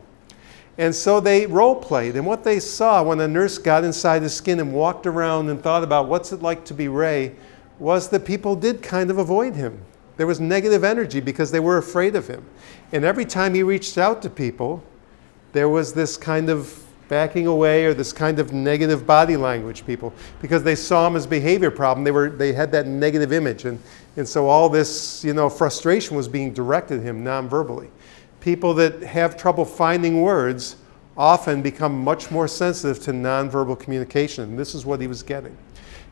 And so they role-played, and what they saw when a nurse got inside his skin and walked around and thought about what's it like to be Ray, was that people did kind of avoid him. There was negative energy because they were afraid of him. And every time he reached out to people, there was this kind of backing away or this kind of negative body language, because they saw him as a behavior problem. They had that negative image. And so all this frustration was being directed at him non-verbally. People that have trouble finding words often become much more sensitive to non-verbal communication. And this is what he was getting.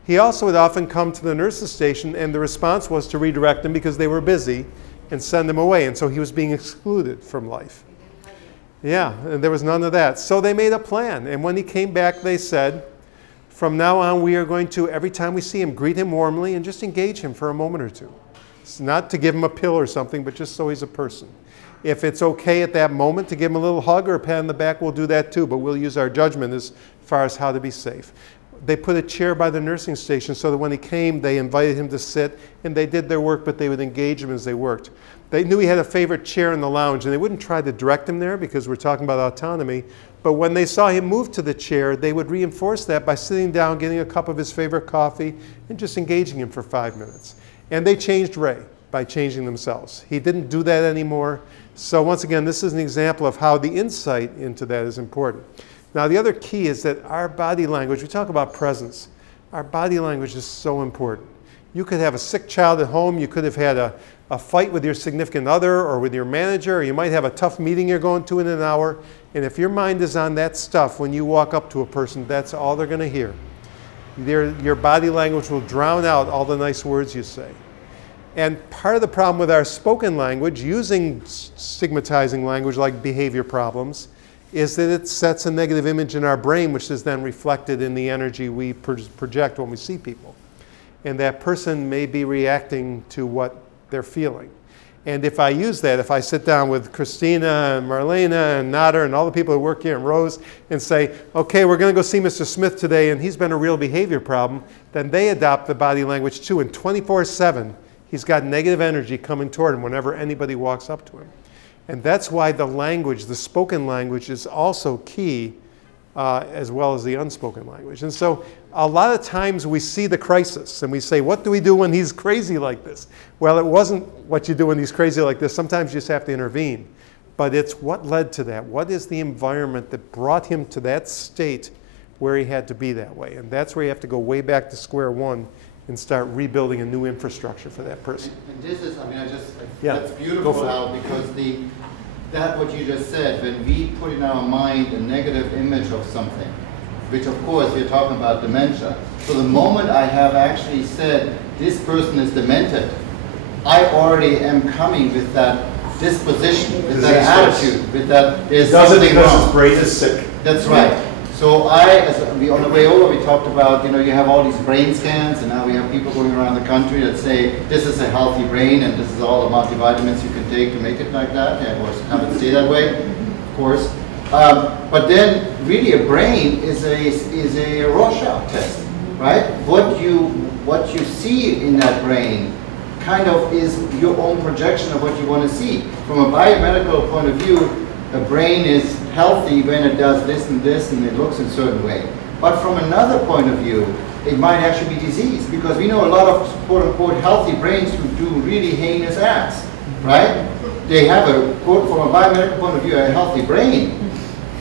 He also would often come to the nurse's station, and the response was to redirect him because they were busy and send him away. And so he was being excluded from life. Yeah, and there was none of that. So they made a plan. And when he came back, they said, "From now on, we are going to, every time we see him, greet him warmly and just engage him for a moment or two. It's not to give him a pill or something, but just so he's a person. If it's okay at that moment to give him a little hug or a pat on the back, we'll do that too, but we'll use our judgment as far as how to be safe. They put a chair by the nursing station so that when he came, they invited him to sit, and they did their work, but they would engage him as they worked. They knew he had a favorite chair in the lounge, and they wouldn't try to direct him there because we're talking about autonomy, but when they saw him move to the chair, they would reinforce that by sitting down, getting a cup of his favorite coffee, and just engaging him for 5 minutes. And they changed Ray by changing themselves. He didn't do that anymore. So once again, this is an example of how the insight into that is important. Now, the other key is that our body language, we talk about presence, our body language is so important. You could have a sick child at home, you could have had a fight with your significant other or with your manager, or you might have a tough meeting you're going to in an hour, and if your mind is on that stuff, when you walk up to a person, that's all they're going to hear. Your body language will drown out all the nice words you say. And part of the problem with our spoken language, using stigmatizing language like behavior problems, is that it sets a negative image in our brain, which is then reflected in the energy we project when we see people. And that person may be reacting to what they're feeling. And if I use that, if I sit down with Christina and Marlena and Nader and all the people who work here and Rose and say, okay, we're going to go see Mr. Smith today and he's been a real behavior problem, then they adopt the body language too. And 24/7, he's got negative energy coming toward him whenever anybody walks up to him. And that's why the language, the spoken language, is also key as well as the unspoken language. And so a lot of times we see the crisis and we say, what do we do when he's crazy like this? Well, it wasn't what you do when he's crazy like this. Sometimes you just have to intervene. But it's what led to that. What is the environment that brought him to that state where he had to be that way? And that's where you have to go way back to square one and start rebuilding a new infrastructure for that person. And this is, I mean, that's beautiful, Al, because that what you just said, when we put in our mind a negative image of something, which of course you're talking about dementia. So the moment I have actually said, this person is demented, I already am coming with that disposition, with that attitude, with that there's something wrong. His brain is sick. That's right. So on the way over, we talked about, you know, you have all these brain scans, and now we have people going around the country that say, this is a healthy brain, and this is all the multivitamins you can take to make it like that. Yeah, of course, have it stay that way, of course. But then, really, a brain is a Rorschach test, right? What you see in that brain kind of is your own projection of what you want to see. From a biomedical point of view, a brain is healthy when it does this and this and it looks in a certain way. But from another point of view, it might actually be disease, because we know a lot of quote-unquote healthy brains who do really heinous acts, right? They have a, quote, from a biomedical point of view, a healthy brain,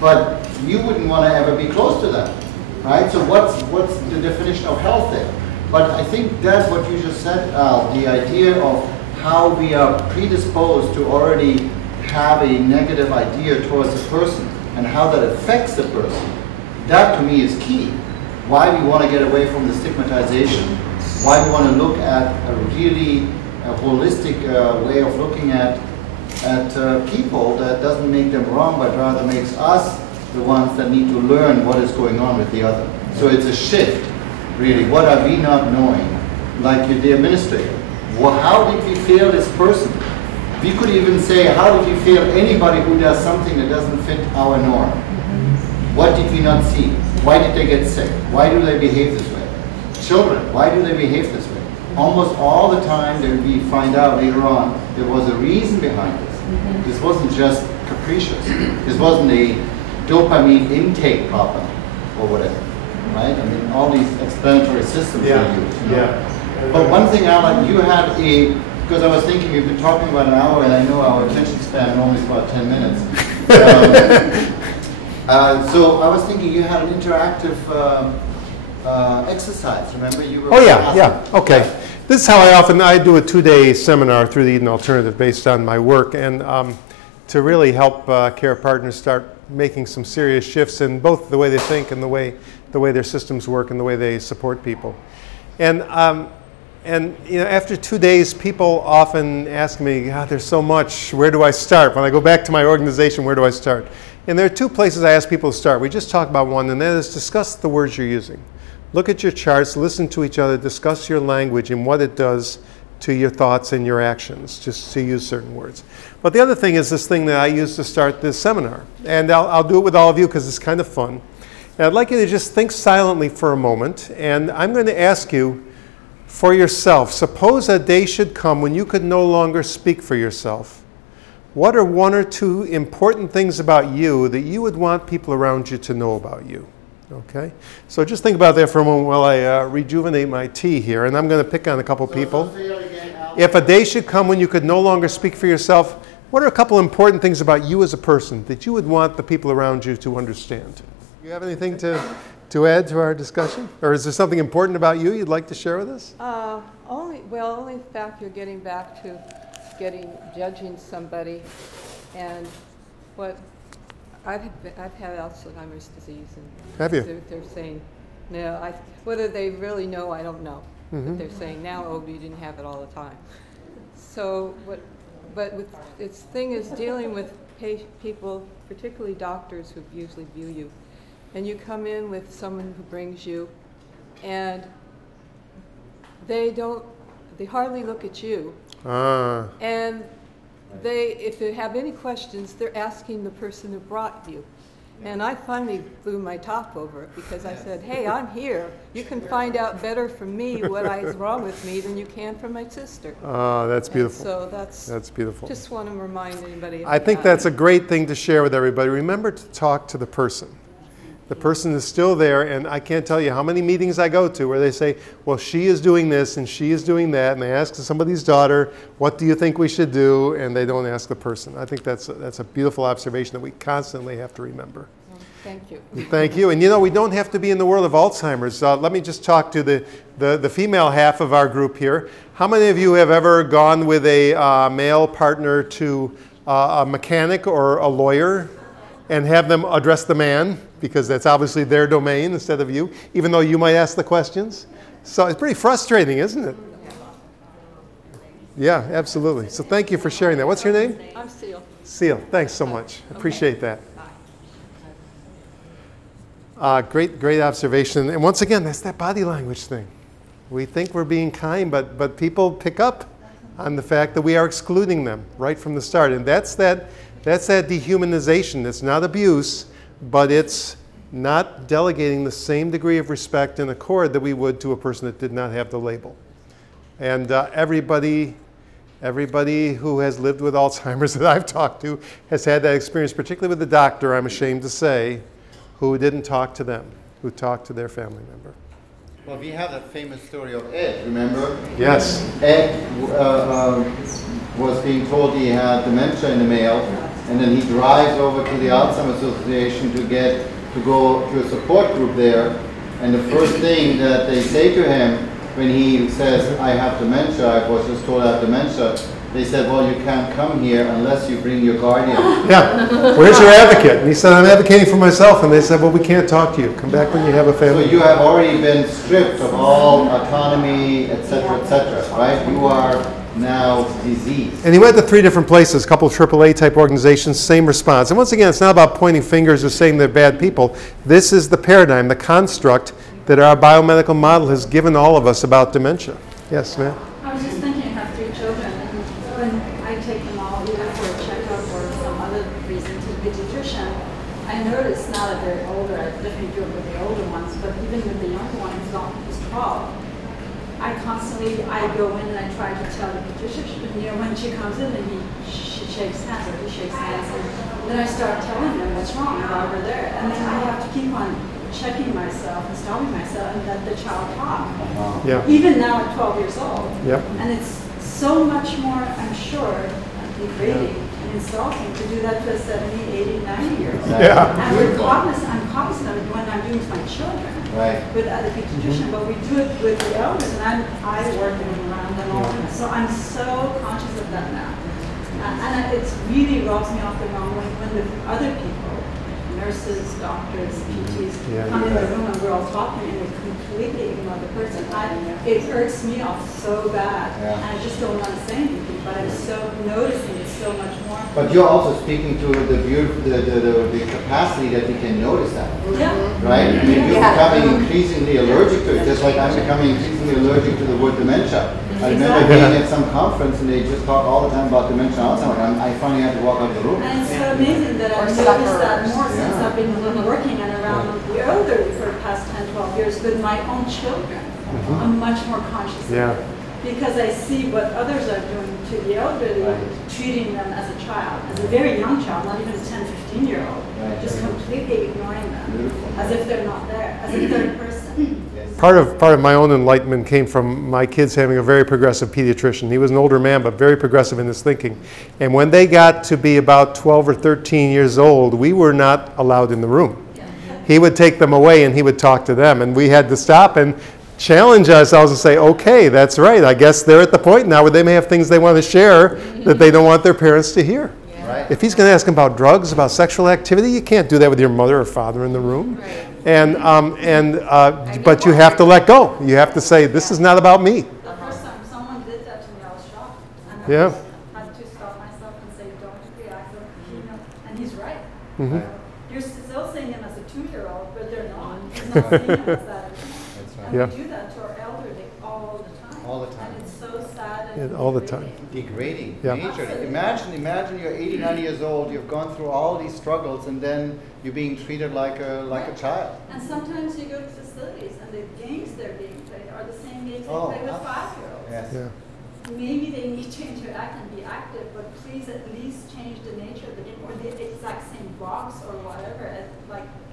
but you wouldn't want to ever be close to them, right? So what's the definition of health there? But I think that's what you just said, Al, the idea of how we are predisposed to already have a negative idea towards a person and how that affects the person. That to me is key. Why we want to get away from the stigmatization, why we want to look at a really holistic way of looking at people that doesn't make them wrong, but rather makes us the ones that need to learn what is going on with the other. So it's a shift, really. What are we not knowing? Like the administrator. Well, how did we fail this person? We could even say, how did we fail anybody who does something that doesn't fit our norm? What did we not see? Why did they get sick? Why do they behave this way? Children, why do they behave this way? Almost all the time that we find out later on, there was a reason behind this. This wasn't just capricious. This wasn't a dopamine intake problem or whatever, right? I mean, all these explanatory systems are used. You know? Yeah. But one thing, Alan, you had because I was thinking we've been talking about an hour, and I know our attention span normally is about 10 minutes. So I was thinking you had an interactive exercise. Remember, you were. Oh yeah. Okay. This is how I do a 2-day seminar through the Eden Alternative based on my work, and to really help care partners start making some serious shifts in both the way they think and the way their systems work and the way they support people. And you know, after 2 days, people often ask me, God, there's so much, where do I start? When I go back to my organization, where do I start? And there are 2 places I ask people to start. We just talked about one, and that is discuss the words you're using. Look at your charts, listen to each other, discuss your language and what it does to your thoughts and your actions, just to use certain words. But the other thing is this thing that I used to start this seminar. And I'll do it with all of you because it's kind of fun. And I'd like you to just think silently for a moment. And I'm going to ask you for yourself, suppose a day should come when you could no longer speak for yourself. What are one or two important things about you that you would want people around you to know about you? Okay? So just think about that for a moment while I rejuvenate my tea here. And I'm going to pick on a couple people. If a day should come when you could no longer speak for yourself, what are a couple important things about you as a person that you would want the people around you to understand? Do you have anything to add to our discussion? Or is there something important about you you'd like to share with us? Only the fact you're getting back to judging somebody, and what I've had Alzheimer's disease, and have you? They're saying, no, whether they really know, I don't know. But they're saying now, oh, you didn't have it all the time. So its thing is dealing with people, particularly doctors who usually view you, and you come in with someone who brings you, and they hardly look at you. And if they have any questions, they're asking the person who brought you. And I finally blew my top over it because I said, hey, I'm here. You can find out better from me what is wrong with me than you can from my sister. Oh, that's beautiful. And so that's beautiful. Just want to remind anybody of I think that. that's a great thing to share with everybody. Remember to talk to the person. The person is still there, and I can't tell you how many meetings I go to where they say, well, she is doing this and she is doing that, and they ask somebody's daughter, what do you think we should do? And they don't ask the person. I think that's a beautiful observation that we constantly have to remember. Thank you. Thank you. And you know, we don't have to be in the world of Alzheimer's. Let me just talk to the female half of our group here. How many of you have ever gone with a male partner to a mechanic or a lawyer and have them address the man, because that's obviously their domain instead of you, even though you might ask the questions? So it's pretty frustrating, isn't it? Yeah, absolutely. So thank you for sharing that. What's your name? I'm Seal. Seal. Thanks so much. Appreciate that. Great observation. And once again, that's that body language thing. We think we're being kind, but people pick up on the fact that we are excluding them right from the start. And that's that dehumanization. It's not abuse, but it's not delegating the same degree of respect and accord that we would to a person that did not have the label. And everybody who has lived with Alzheimer's that I've talked to has had that experience, particularly with the doctor, I'm ashamed to say, who didn't talk to them, who talked to their family member. Well, we have that famous story of Ed, remember? Yes. Ed was being told he had dementia in the mail, and then he drives over to the Alzheimer's Association to go to a support group there, and the first thing that they say to him when he says, I have dementia, I was just told I have dementia, they said, well, you can't come here unless you bring your guardian. Yeah. Where's your advocate? And he said, I'm advocating for myself. And they said, well, we can't talk to you. Come back when you have a family. So you have already been stripped of all autonomy, etc., right? You are now diseased. And he went to 3 different places, a couple of AAA type organizations, same response. And once again, it's not about pointing fingers or saying they're bad people. This is the paradigm, the construct that our biomedical model has given all of us about dementia. Yes, ma'am? I was just thinking, I have 3 children, and when I take them all either for a checkup or some other reason to the pediatrician, I notice now that they're older, I definitely do it with the older ones, but even with the younger one who's 12, I go in and I try to tell the pediatrician, you know, when she comes in and she shakes hands or he shakes hands, and then I start telling them what's wrong while we're there, and then I have to keep on checking myself and stopping myself and let the child talk. Yeah. Even now at 12 years old. Yep. And it's so much more, I'm sure, degrading and insulting to do that to a 70, 80, 90 year old. Yeah. And I'm cognizant of it when I'm doing it with my children. Right. With other pediatricians, but we do it with the elders, and I work around them all. So I'm so conscious of that now. And it really rubs me off the wrong way when the other people, nurses, doctors, PTs, come in the room and we're all talking and they completely ignore the person. It hurts me off so bad, and I just don't want to say anything, but I'm so noticing it so much more. But you're also speaking to the capacity that we can notice that. Yeah. right? I mean, you're becoming increasingly allergic to it, just like I'm becoming increasingly allergic to the word dementia. I remember being at some conference and they just talk all the time about dementia and Alzheimer's, and I finally had to walk out of the room. And it's so amazing that I've noticed that more since I've been working and around the elderly for the past 10, 12 years with my own children. I'm much more conscious of it. Because I see what others are doing to the elderly, treating them as a child, as a very young child, not even a 10, 15-year-old, just completely ignoring them, as if they're not there, as a third person. Part of my own enlightenment came from my kids having a very progressive pediatrician. He was an older man, but very progressive in his thinking. And when they got to be about 12 or 13 years old, we were not allowed in the room. He would take them away and he would talk to them, and we had to stop and challenge ourselves and say, okay, that's right. I guess they're at the point now where they may have things they want to share that they don't want their parents to hear. Right. If he's going to ask them about drugs, about sexual activity, you can't do that with your mother or father in the room. And but you have to let go. You have to say, this is not about me. The first time someone did that to me, I was shocked. And I had to stop myself and say, don't react. And he's right. You're still seeing him as a 2-year-old, but they're not. He's not seeing him as that. And we do that to our elderly all the time. All the time. And it's so sad. And all the time. Degrading. Yeah. Majorly. Imagine you're 80, 90 years old, you've gone through all these struggles, and then you're being treated like a child. And sometimes you go to facilities, and the games they're being played are the same games they play with 5-year-olds. Yes. Yeah. Maybe they need to interact and be active, but please at least change the nature of the game, or the exact same box or whatever,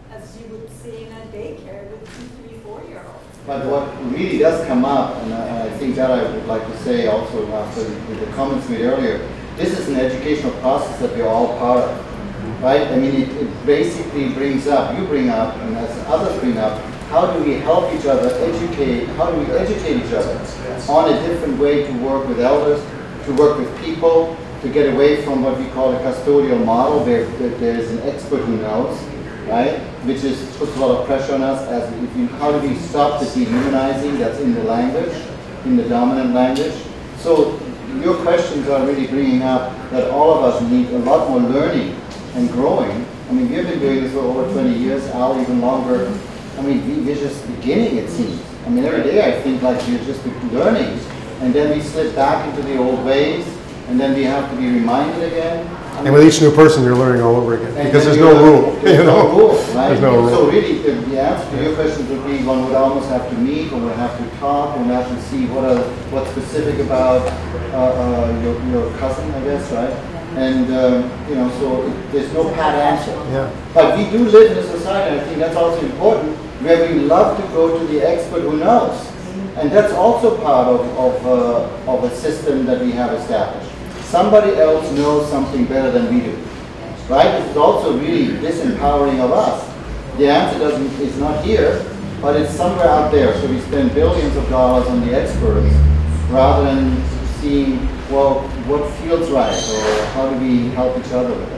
as you would see in a daycare with 2, 3, 4-year-olds. But what really does come up, and I think that I would like to say also after the comments made earlier, this is an educational process that we're all part of, right? I mean, it basically brings up, you bring up, and as others bring up, how do we help each other educate, how do we educate each other on a different way to work with elders, to work with people, to get away from what we call a custodial model, where there's an expert who knows, right? Which puts a lot of pressure on us as how do we stop the dehumanizing that's in the language, in the dominant language. So your questions are really bringing up that all of us need a lot more learning and growing. I mean, we've been doing this for over 20 years, Al even longer. I mean, we're just beginning, it seems. I mean, every day I think like we're just learning, and then we slip back into the old ways, and then we have to be reminded again. And with each new person, you're learning all over again, because there's no rule. There's no rule, right? There's no rule. So really, the answer to your question would be one would almost have to meet, one would have to talk, one would have to see what's specific about your cousin, I guess, right? And so there's no pat answer. Yeah. But we do live in a society, and I think that's also important, where we love to go to the expert who knows, and that's also part of a system that we have established. Somebody else knows something better than we do, right? It's also really disempowering of us. The answer is not here, but it's somewhere out there. So we spend billions of dollars on the experts rather than seeing, well, what feels right, or how do we help each other with it?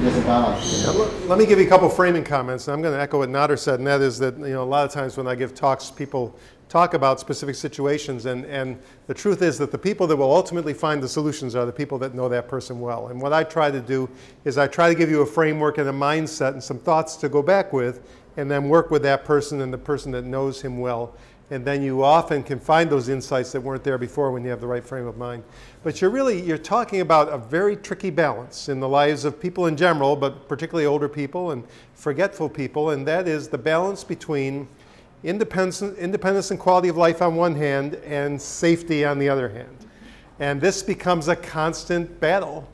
There's a balance. Yeah, let me give you a couple framing comments. And I'm going to echo what Nader said, and that is that a lot of times when I give talks, people talk about specific situations, and the truth is that the people that will ultimately find the solutions are the people that know that person well. And what I try to do is I try to give you a framework and a mindset and some thoughts to go back with, and then work with that person and the person that knows him well. And then you often can find those insights that weren't there before when you have the right frame of mind. But you're talking about a very tricky balance in the lives of people in general, but particularly older people and forgetful people, and that is the balance between independence and quality of life on one hand and safety on the other hand. And this becomes a constant battle,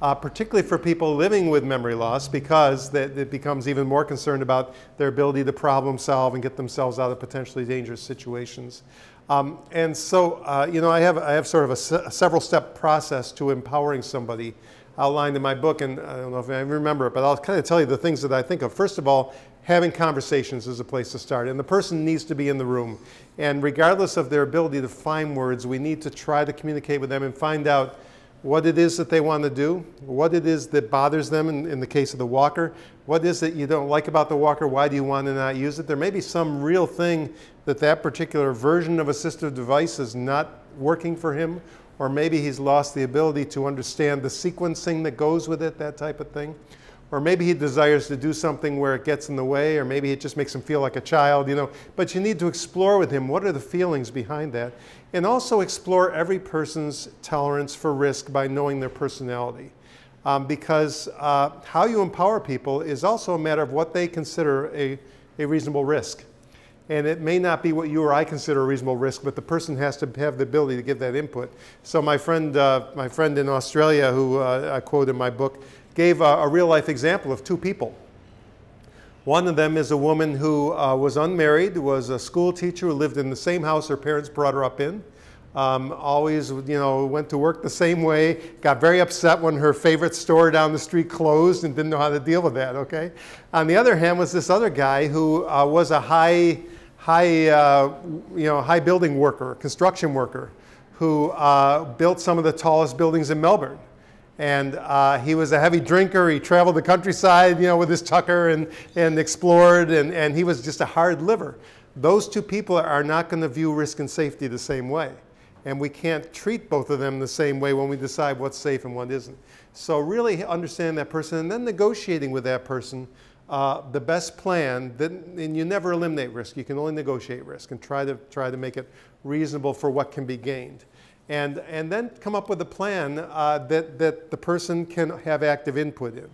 particularly for people living with memory loss, because it becomes even more concerned about their ability to problem solve and get themselves out of potentially dangerous situations. And so, I have sort of a several step process to empowering somebody outlined in my book, and I don't know if I remember it, but I'll kind of tell you the things that I think of. First of all, having conversations is a place to start, and the person needs to be in the room. And regardless of their ability to find words, we need to try to communicate with them and find out what it is that they want to do, what it is that bothers them in the case of the walker, what is it you don't like about the walker, why do you want to not use it. There may be some real thing that particular version of assistive device is not working for him, or maybe he's lost the ability to understand the sequencing that goes with it, that type of thing. or maybe he desires to do something where it gets in the way, or maybe it just makes him feel like a child, you know. But you need to explore with him what are the feelings behind that, and also explore every person's tolerance for risk by knowing their personality. Because how you empower people is also a matter of what they consider a reasonable risk. And it may not be what you or I consider a reasonable risk, but the person has to have the ability to give that input. So my friend in Australia, who I quote in my book, gave a real-life example of two people. One of them is a woman who was unmarried, was a school teacher who lived in the same house her parents brought her up in. Always, you know, went to work the same way, got very upset when her favorite store down the street closed and didn't know how to deal with that, okay? On the other hand was this other guy who was a high building worker, construction worker, who built some of the tallest buildings in Melbourne. And he was a heavy drinker. He traveled the countryside, you know, with his tucker and explored, and he was just a hard liver. Those two people are not going to view risk and safety the same way. And we can't treat both of them the same way when we decide what's safe and what isn't. So really understanding that person and then negotiating with that person the best plan, and you never eliminate risk. You can only negotiate risk and try to make it reasonable for what can be gained. And then come up with a plan that the person can have active input in.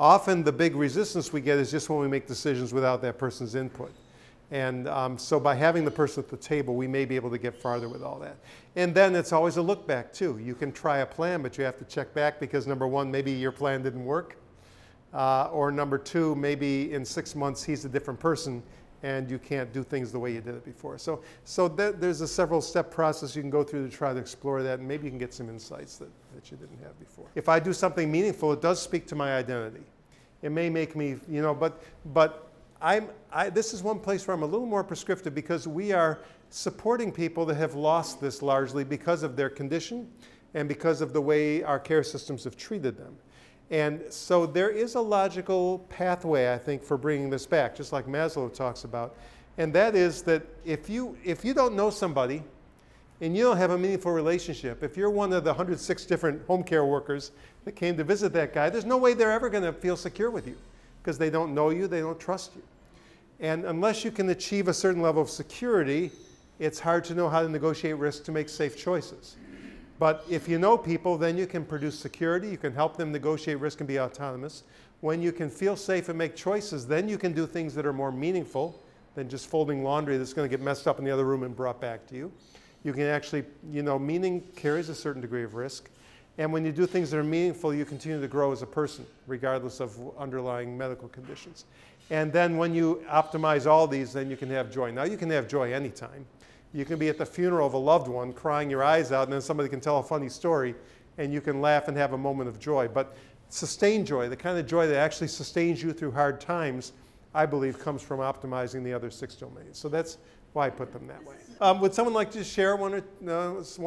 Often the big resistance we get is just when we make decisions without that person's input. And so by having the person at the table, we may be able to get farther with all that. And then it's always a look back too. You can try a plan, but you have to check back because number one, maybe your plan didn't work. Or number two, maybe in 6 months he's a different person and you can't do things the way you did it before. So there's a several step process you can go through to try to explore that, and maybe you can get some insights that you didn't have before. If I do something meaningful, it does speak to my identity. It may make me, you know, but this is one place where I'm a little more prescriptive because we are supporting people that have lost this largely because of their condition and because of the way our care systems have treated them. And so there is a logical pathway, I think, for bringing this back, just like Maslow talks about. And that is that if you don't know somebody and you don't have a meaningful relationship, if you're one of the 106 different home care workers that came to visit that guy, there's no way they're ever going to feel secure with you because they don't know you, they don't trust you. And unless you can achieve a certain level of security, it's hard to know how to negotiate risk to make safe choices. But if you know people, then you can produce security, you can help them negotiate risk and be autonomous. When you can feel safe and make choices, then you can do things that are more meaningful than just folding laundry that's going to get messed up in the other room and brought back to you. You can actually, you know, meaning carries a certain degree of risk. And when you do things that are meaningful, you continue to grow as a person, regardless of underlying medical conditions. And then when you optimize all these, then you can have joy. Now you can have joy anytime. You can be at the funeral of a loved one crying your eyes out, and then somebody can tell a funny story, and you can laugh and have a moment of joy. But sustained joy, the kind of joy that actually sustains you through hard times, I believe comes from optimizing the other 6 domains. So that's why I put them that way. Would someone like to share one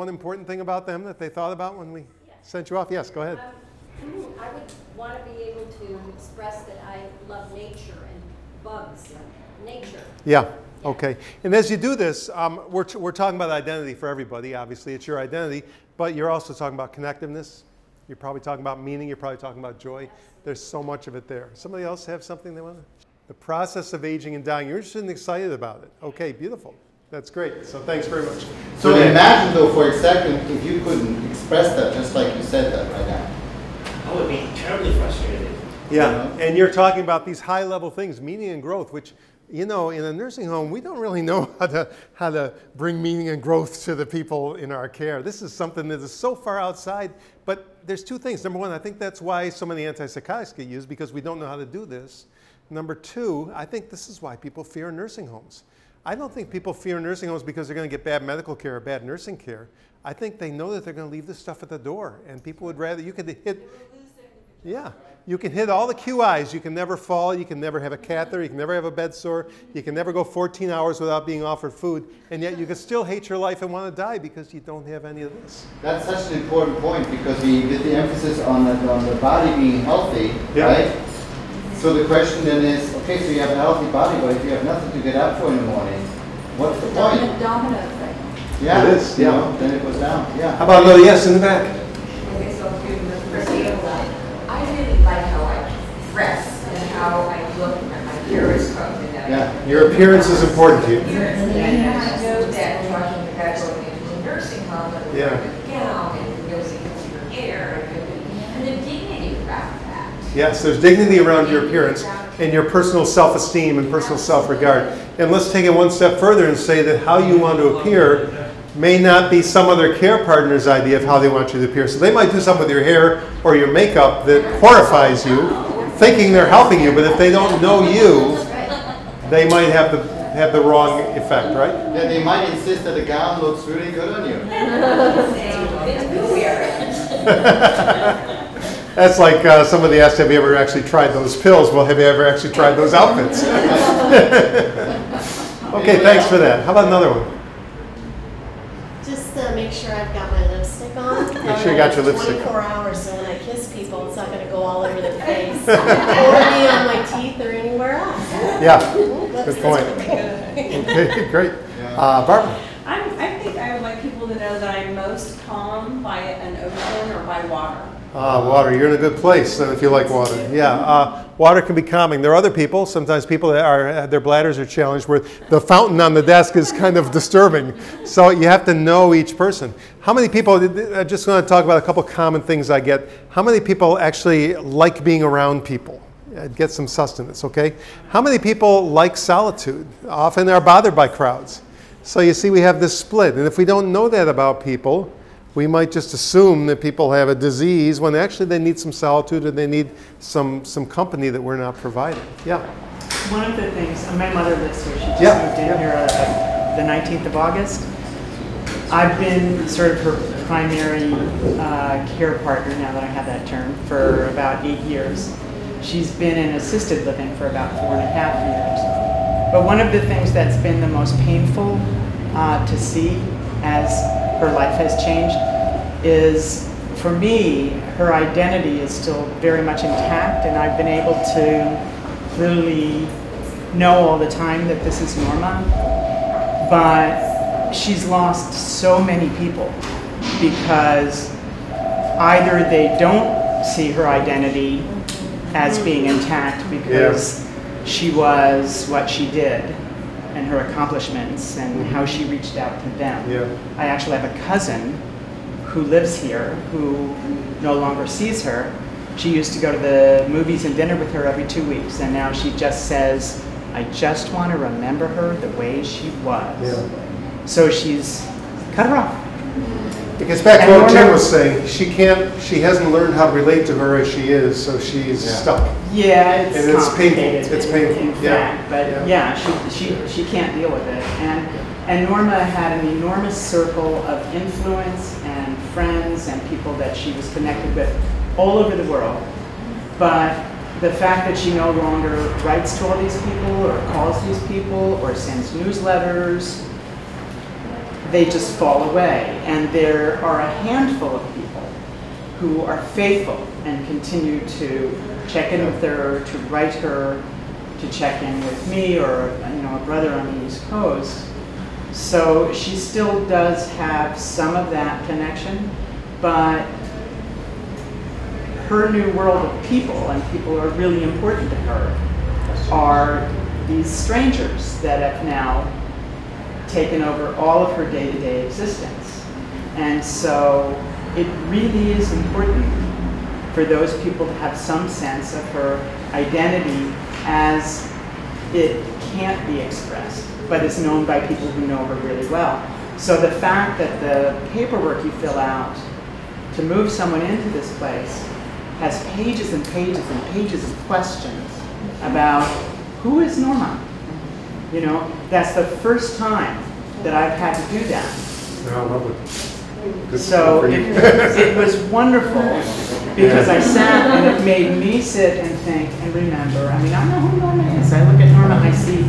important thing about them that they thought about when we sent you off? Yes, go ahead. I would want to be able to express that I love nature and bugs and nature. Yeah. Okay. And as you do this, we're talking about identity for everybody. Obviously, it's your identity, but you're also talking about connectiveness. You're probably talking about meaning. You're probably talking about joy. There's so much of it there. Somebody else have something they want to? The process of aging and dying. You're interested and excited about it. Okay, beautiful. That's great. So thanks very much. So imagine, though, for a second, if you couldn't express that just like you said that right now. I would be terribly frustrated. Yeah, and you're talking about these high-level things, meaning and growth, which, you know, in a nursing home, we don't really know how to bring meaning and growth to the people in our care. This is something that is so far outside, but there's two things. Number one, I think that's why so many antipsychotics get used, because we don't know how to do this. Number two, I think this is why people fear nursing homes. I don't think people fear nursing homes because they're going to get bad medical care or bad nursing care. I think they know that they're going to leave this stuff at the door, and people would rather, you could hit, yeah, you can hit all the QIs. You can never fall, you can never have a catheter, you can never have a bed sore, you can never go 14 hours without being offered food, and yet you can still hate your life and want to die because you don't have any of this. That's such an important point because we did the emphasis on the body being healthy, right? So the question then is, okay, so you have a healthy body, but if you have nothing to get up for in the morning, what's the point? Domino effect. Yeah, it is. Yeah, then it goes down. Yeah. How about another yes in the back? Okay, so to the foreseeable, I really like how I dress. how I look and that my hair is combed and that. Yeah. Your appearance is important to you. And I know that talking about going into a nursing home and Yeah. wearing a gown and really see your hair and the dignity around that. Yes, there's dignity around your appearance and your personal self-esteem and personal self-regard. And let's take it one step further and say that how you want to appear may not be some other care partner's idea of how they want you to appear. So they might do something with your hair or your makeup that horrifies you, thinking they're helping you, but if they don't know you, they might have the wrong effect, right? Yeah, they might insist that the gown looks really good on you. That's like somebody asked, have you ever actually tried those pills? Well, have you ever actually tried those outfits? Okay, thanks for that. How about another one? Just to make sure I've got my lipstick on. Make sure you got your lipstick on. 24 hours, so when I kiss people, it's not going to go all over their face or be on my teeth or anywhere else. Yeah, good point. Okay, great. Barbara? I think I would like people to know that I'm most calm by an ocean or by water. Water. You're in a good place if you like water. Yeah, water can be calming. There are other people, sometimes people that are, their bladders are challenged where the fountain on the desk is kind of disturbing. So you have to know each person. How many people, I just want to talk about a couple common things I get. How many people actually like being around people? Get some sustenance, okay? How many people like solitude? Often they're bothered by crowds. So you see we have this split. And if we don't know that about people, we might just assume that people have a disease when actually they need some solitude and they need some company that we're not providing. Yeah. One of the things, my mother lives here. She just moved in here the 19th of August. I've been sort of her primary care partner, now that I have that term, for about 8 years. She's been in assisted living for about 4.5 years. But one of the things that's been the most painful to see as her life has changed is, for me, her identity is still very much intact, and I've been able to clearly know all the time that this is Norma, but she's lost so many people because either they don't see her identity as being intact because she was what she did and her accomplishments and how she reached out to them. Yeah. I actually have a cousin who lives here who no longer sees her. She used to go to the movies and dinner with her every 2 weeks, and now she just says, I just want to remember her the way she was. Yeah. So she's cut her off. It gets back to what Tim was saying. She hasn't learned how to relate to her as she is, so she's stuck. Yeah, it's painful. It's painful. In fact, but she can't deal with it. And Norma had an enormous circle of influence and friends and people that she was connected with all over the world. But the fact that she no longer writes to all these people or calls these people or sends newsletters, they just fall away. And there are a handful of people who are faithful and continue to check in with her, to write her, to check in with me or a brother on the East Coast. So she still does have some of that connection, but her new world of people, and people who are really important to her, are these strangers that have now taken over all of her day-to-day existence. And so it really is important for those people to have some sense of her identity as it can't be expressed, but is known by people who know her really well. So the fact that the paperwork you fill out to move someone into this place has pages and pages and pages of questions about who is Norma? That's the first time that I've had to do that. Oh, lovely. So it was wonderful because I sat and it made me sit and think and remember. I know who Norma is. I look at Norma, I see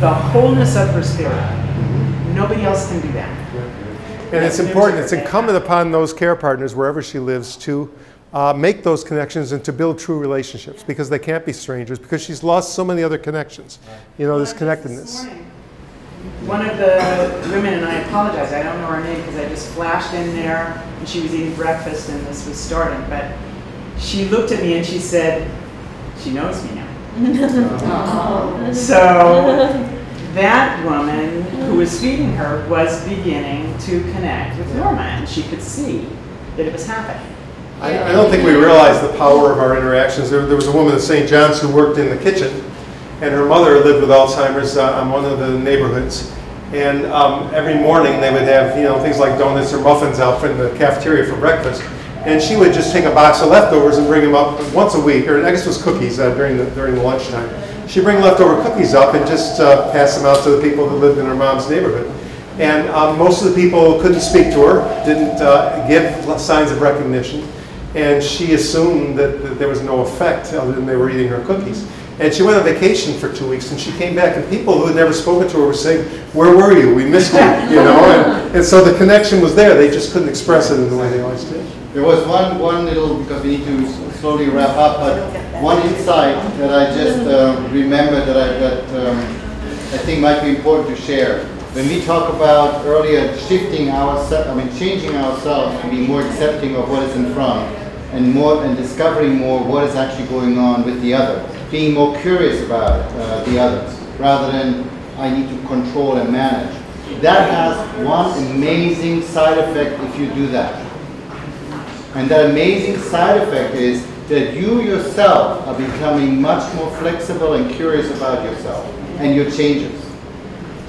the wholeness of her spirit. Nobody else can do that. And it's important, it's incumbent upon those care partners, wherever she lives, to make those connections and to build true relationships, because they can't be strangers, because she's lost so many other connections. This connectedness. One of the women, and I apologize, I don't know her name because I just flashed in there and she was eating breakfast and this was starting, but she looked at me and she said, she knows me now. So that woman who was feeding her was beginning to connect with Norma, and she could see that it was happening. I don't think we realize the power of our interactions. There was a woman at St. John's who worked in the kitchen, and her mother lived with Alzheimer's on one of the neighborhoods. And every morning they would have, things like donuts or muffins out from the cafeteria for breakfast. And she would just take a box of leftovers and bring them up once a week, or I guess it was cookies during the lunchtime. She'd bring leftover cookies up and just pass them out to the people that lived in her mom's neighborhood. And most of the people couldn't speak to her, didn't give signs of recognition. And she assumed that there was no effect other than they were eating her cookies. And she went on vacation for 2 weeks, and she came back, and people who had never spoken to her were saying, "Where were you? We missed you," And so the connection was there. They just couldn't express it in the way they always did. There was one little, because we need to slowly wrap up, but one insight that I just remembered that I think might be important to share. When we talk about earlier shifting ourselves, changing ourselves to be more accepting of what is in front, and discovering more what is actually going on with the other. Being more curious about the others, rather than I need to control and manage. That has one amazing side effect if you do that. And that amazing side effect is that you yourself are becoming much more flexible and curious about yourself and your changes.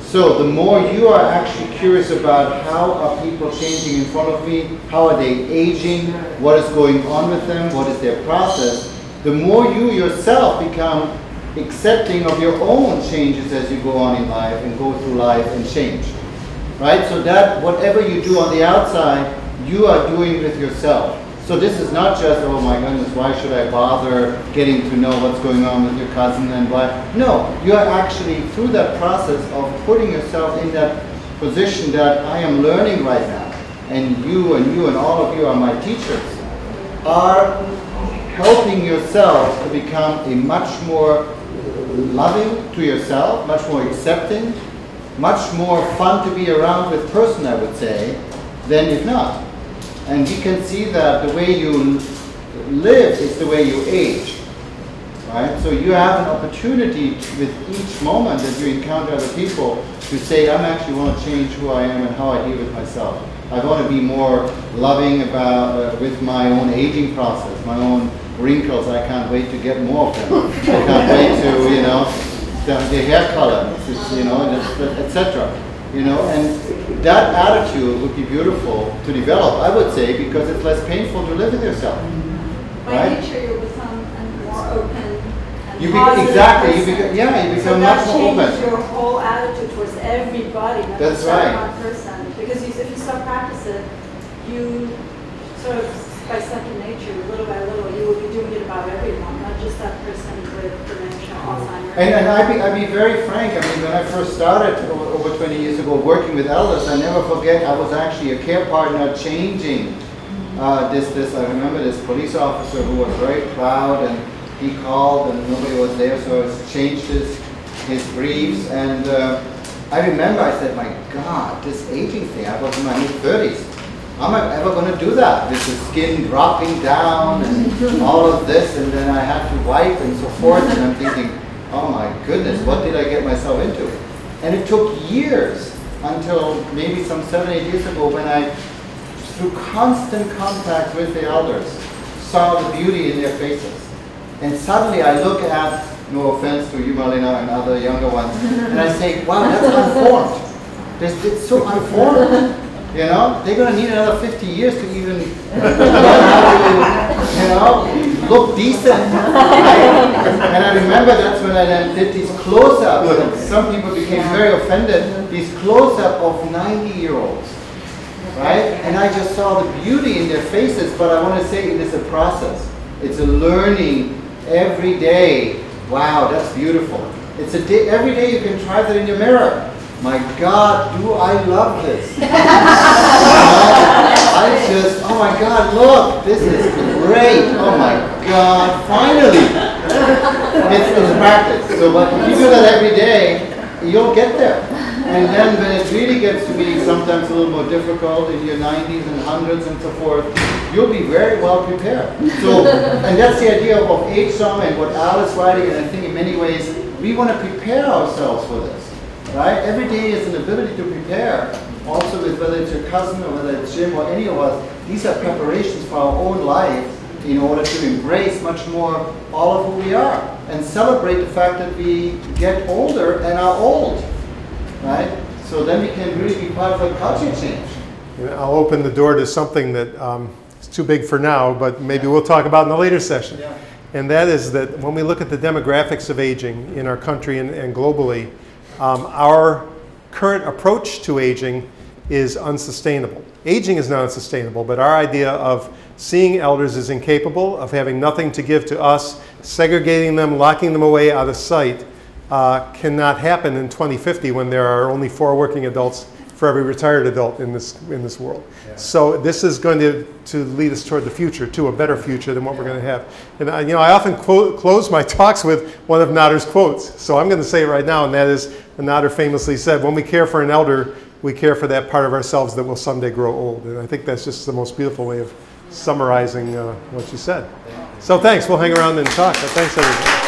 So the more you are actually curious about how are people changing in front of me, how are they aging, what is going on with them, what is their process, the more you yourself become accepting of your own changes as you go on in life and go through life and change. Right? So that whatever you do on the outside, you are doing with yourself. So this is not just, oh my goodness, why should I bother getting to know what's going on with your cousin and why? No, you are actually through that process of putting yourself in that position that I am learning right now, and you and all of you are my teachers, are helping yourself to become a much more loving to yourself, much more accepting, much more fun to be around with person, I would say, than if not. And you can see that the way you live is the way you age, right? So you have an opportunity with each moment that you encounter other people to say, I actually want to change who I am and how I deal with myself. I want to be more loving about with my own aging process, my own wrinkles. I can't wait to get more of them. I can't wait to, the hair color, etc. And that attitude would be beautiful to develop, I would say, because it's less painful to live with yourself. By nature, you become more open and positive. Exactly. You become much more open. So that changes your whole attitude towards everybody, not That's just right. one person. Because if you start practicing, you sort of, by second nature, little by little, you will be doing it about everyone, not just that person with dementia, Alzheimer's. And I'd be very frank. I mean, when I first started over 20 years ago working with elders, I never forget I was actually a care partner changing this. I remember this police officer who was very proud, and he called and nobody was there, so I changed his briefs. And I remember I said, my God, this aging thing, I was in my mid-30s. Am I ever going to do that with the skin dropping down and all of this, and then I had to wipe and so forth, and I'm thinking, oh my goodness, what did I get myself into? And it took years until maybe some 7, 8 years ago when I, through constant contact with the elders, saw the beauty in their faces. And suddenly I look at, no offense to you, Marlena, and other younger ones, and I say, wow, that's unformed. It's so unformed. They're going to need another 50 years to even look decent. And I remember that's when I then did these close-ups, and some people became very offended, these close-up of 90-year-olds, right? And I just saw the beauty in their faces, but I want to say it is a process. It's a learning every day. Wow, that's beautiful. It's a day, every day you can try that in your mirror. My God, do I love this? Oh my God, look, this is great. Oh my God, finally. It's practice. So, but if you do that every day, You'll get there. And then when it really gets to be sometimes a little more difficult in your 90s and 100s and so forth, you'll be very well prepared. So, and that's the idea of AgeSong and what Al is writing, and I think in many ways, we want to prepare ourselves for this, right? Every day is an ability to prepare. Also with whether it's your cousin or whether it's Jim or any of us, these are preparations for our own life in order to embrace much more all of who we are and celebrate the fact that we get older and are old, right? So then we can really be part of a culture change. I'll open the door to something that is too big for now, but maybe we'll talk about in a later session. Yeah. And that is that when we look at the demographics of aging in our country and globally, our current approach to aging is unsustainable. Aging is not unsustainable, but our idea of seeing elders as incapable, of having nothing to give to us, segregating them, locking them away out of sight, cannot happen in 2050 when there are only 4 working adults for every retired adult in this world. Yeah. So this is going to lead us toward the future, to a better future than what we're going to have. And I often close my talks with one of Nader's quotes. So I'm going to say it right now, and that is, Nader famously said, when we care for an elder, we care for that part of ourselves that will someday grow old. And I think that's just the most beautiful way of summarizing what you said. So thanks. We'll hang around and talk. But thanks, everybody.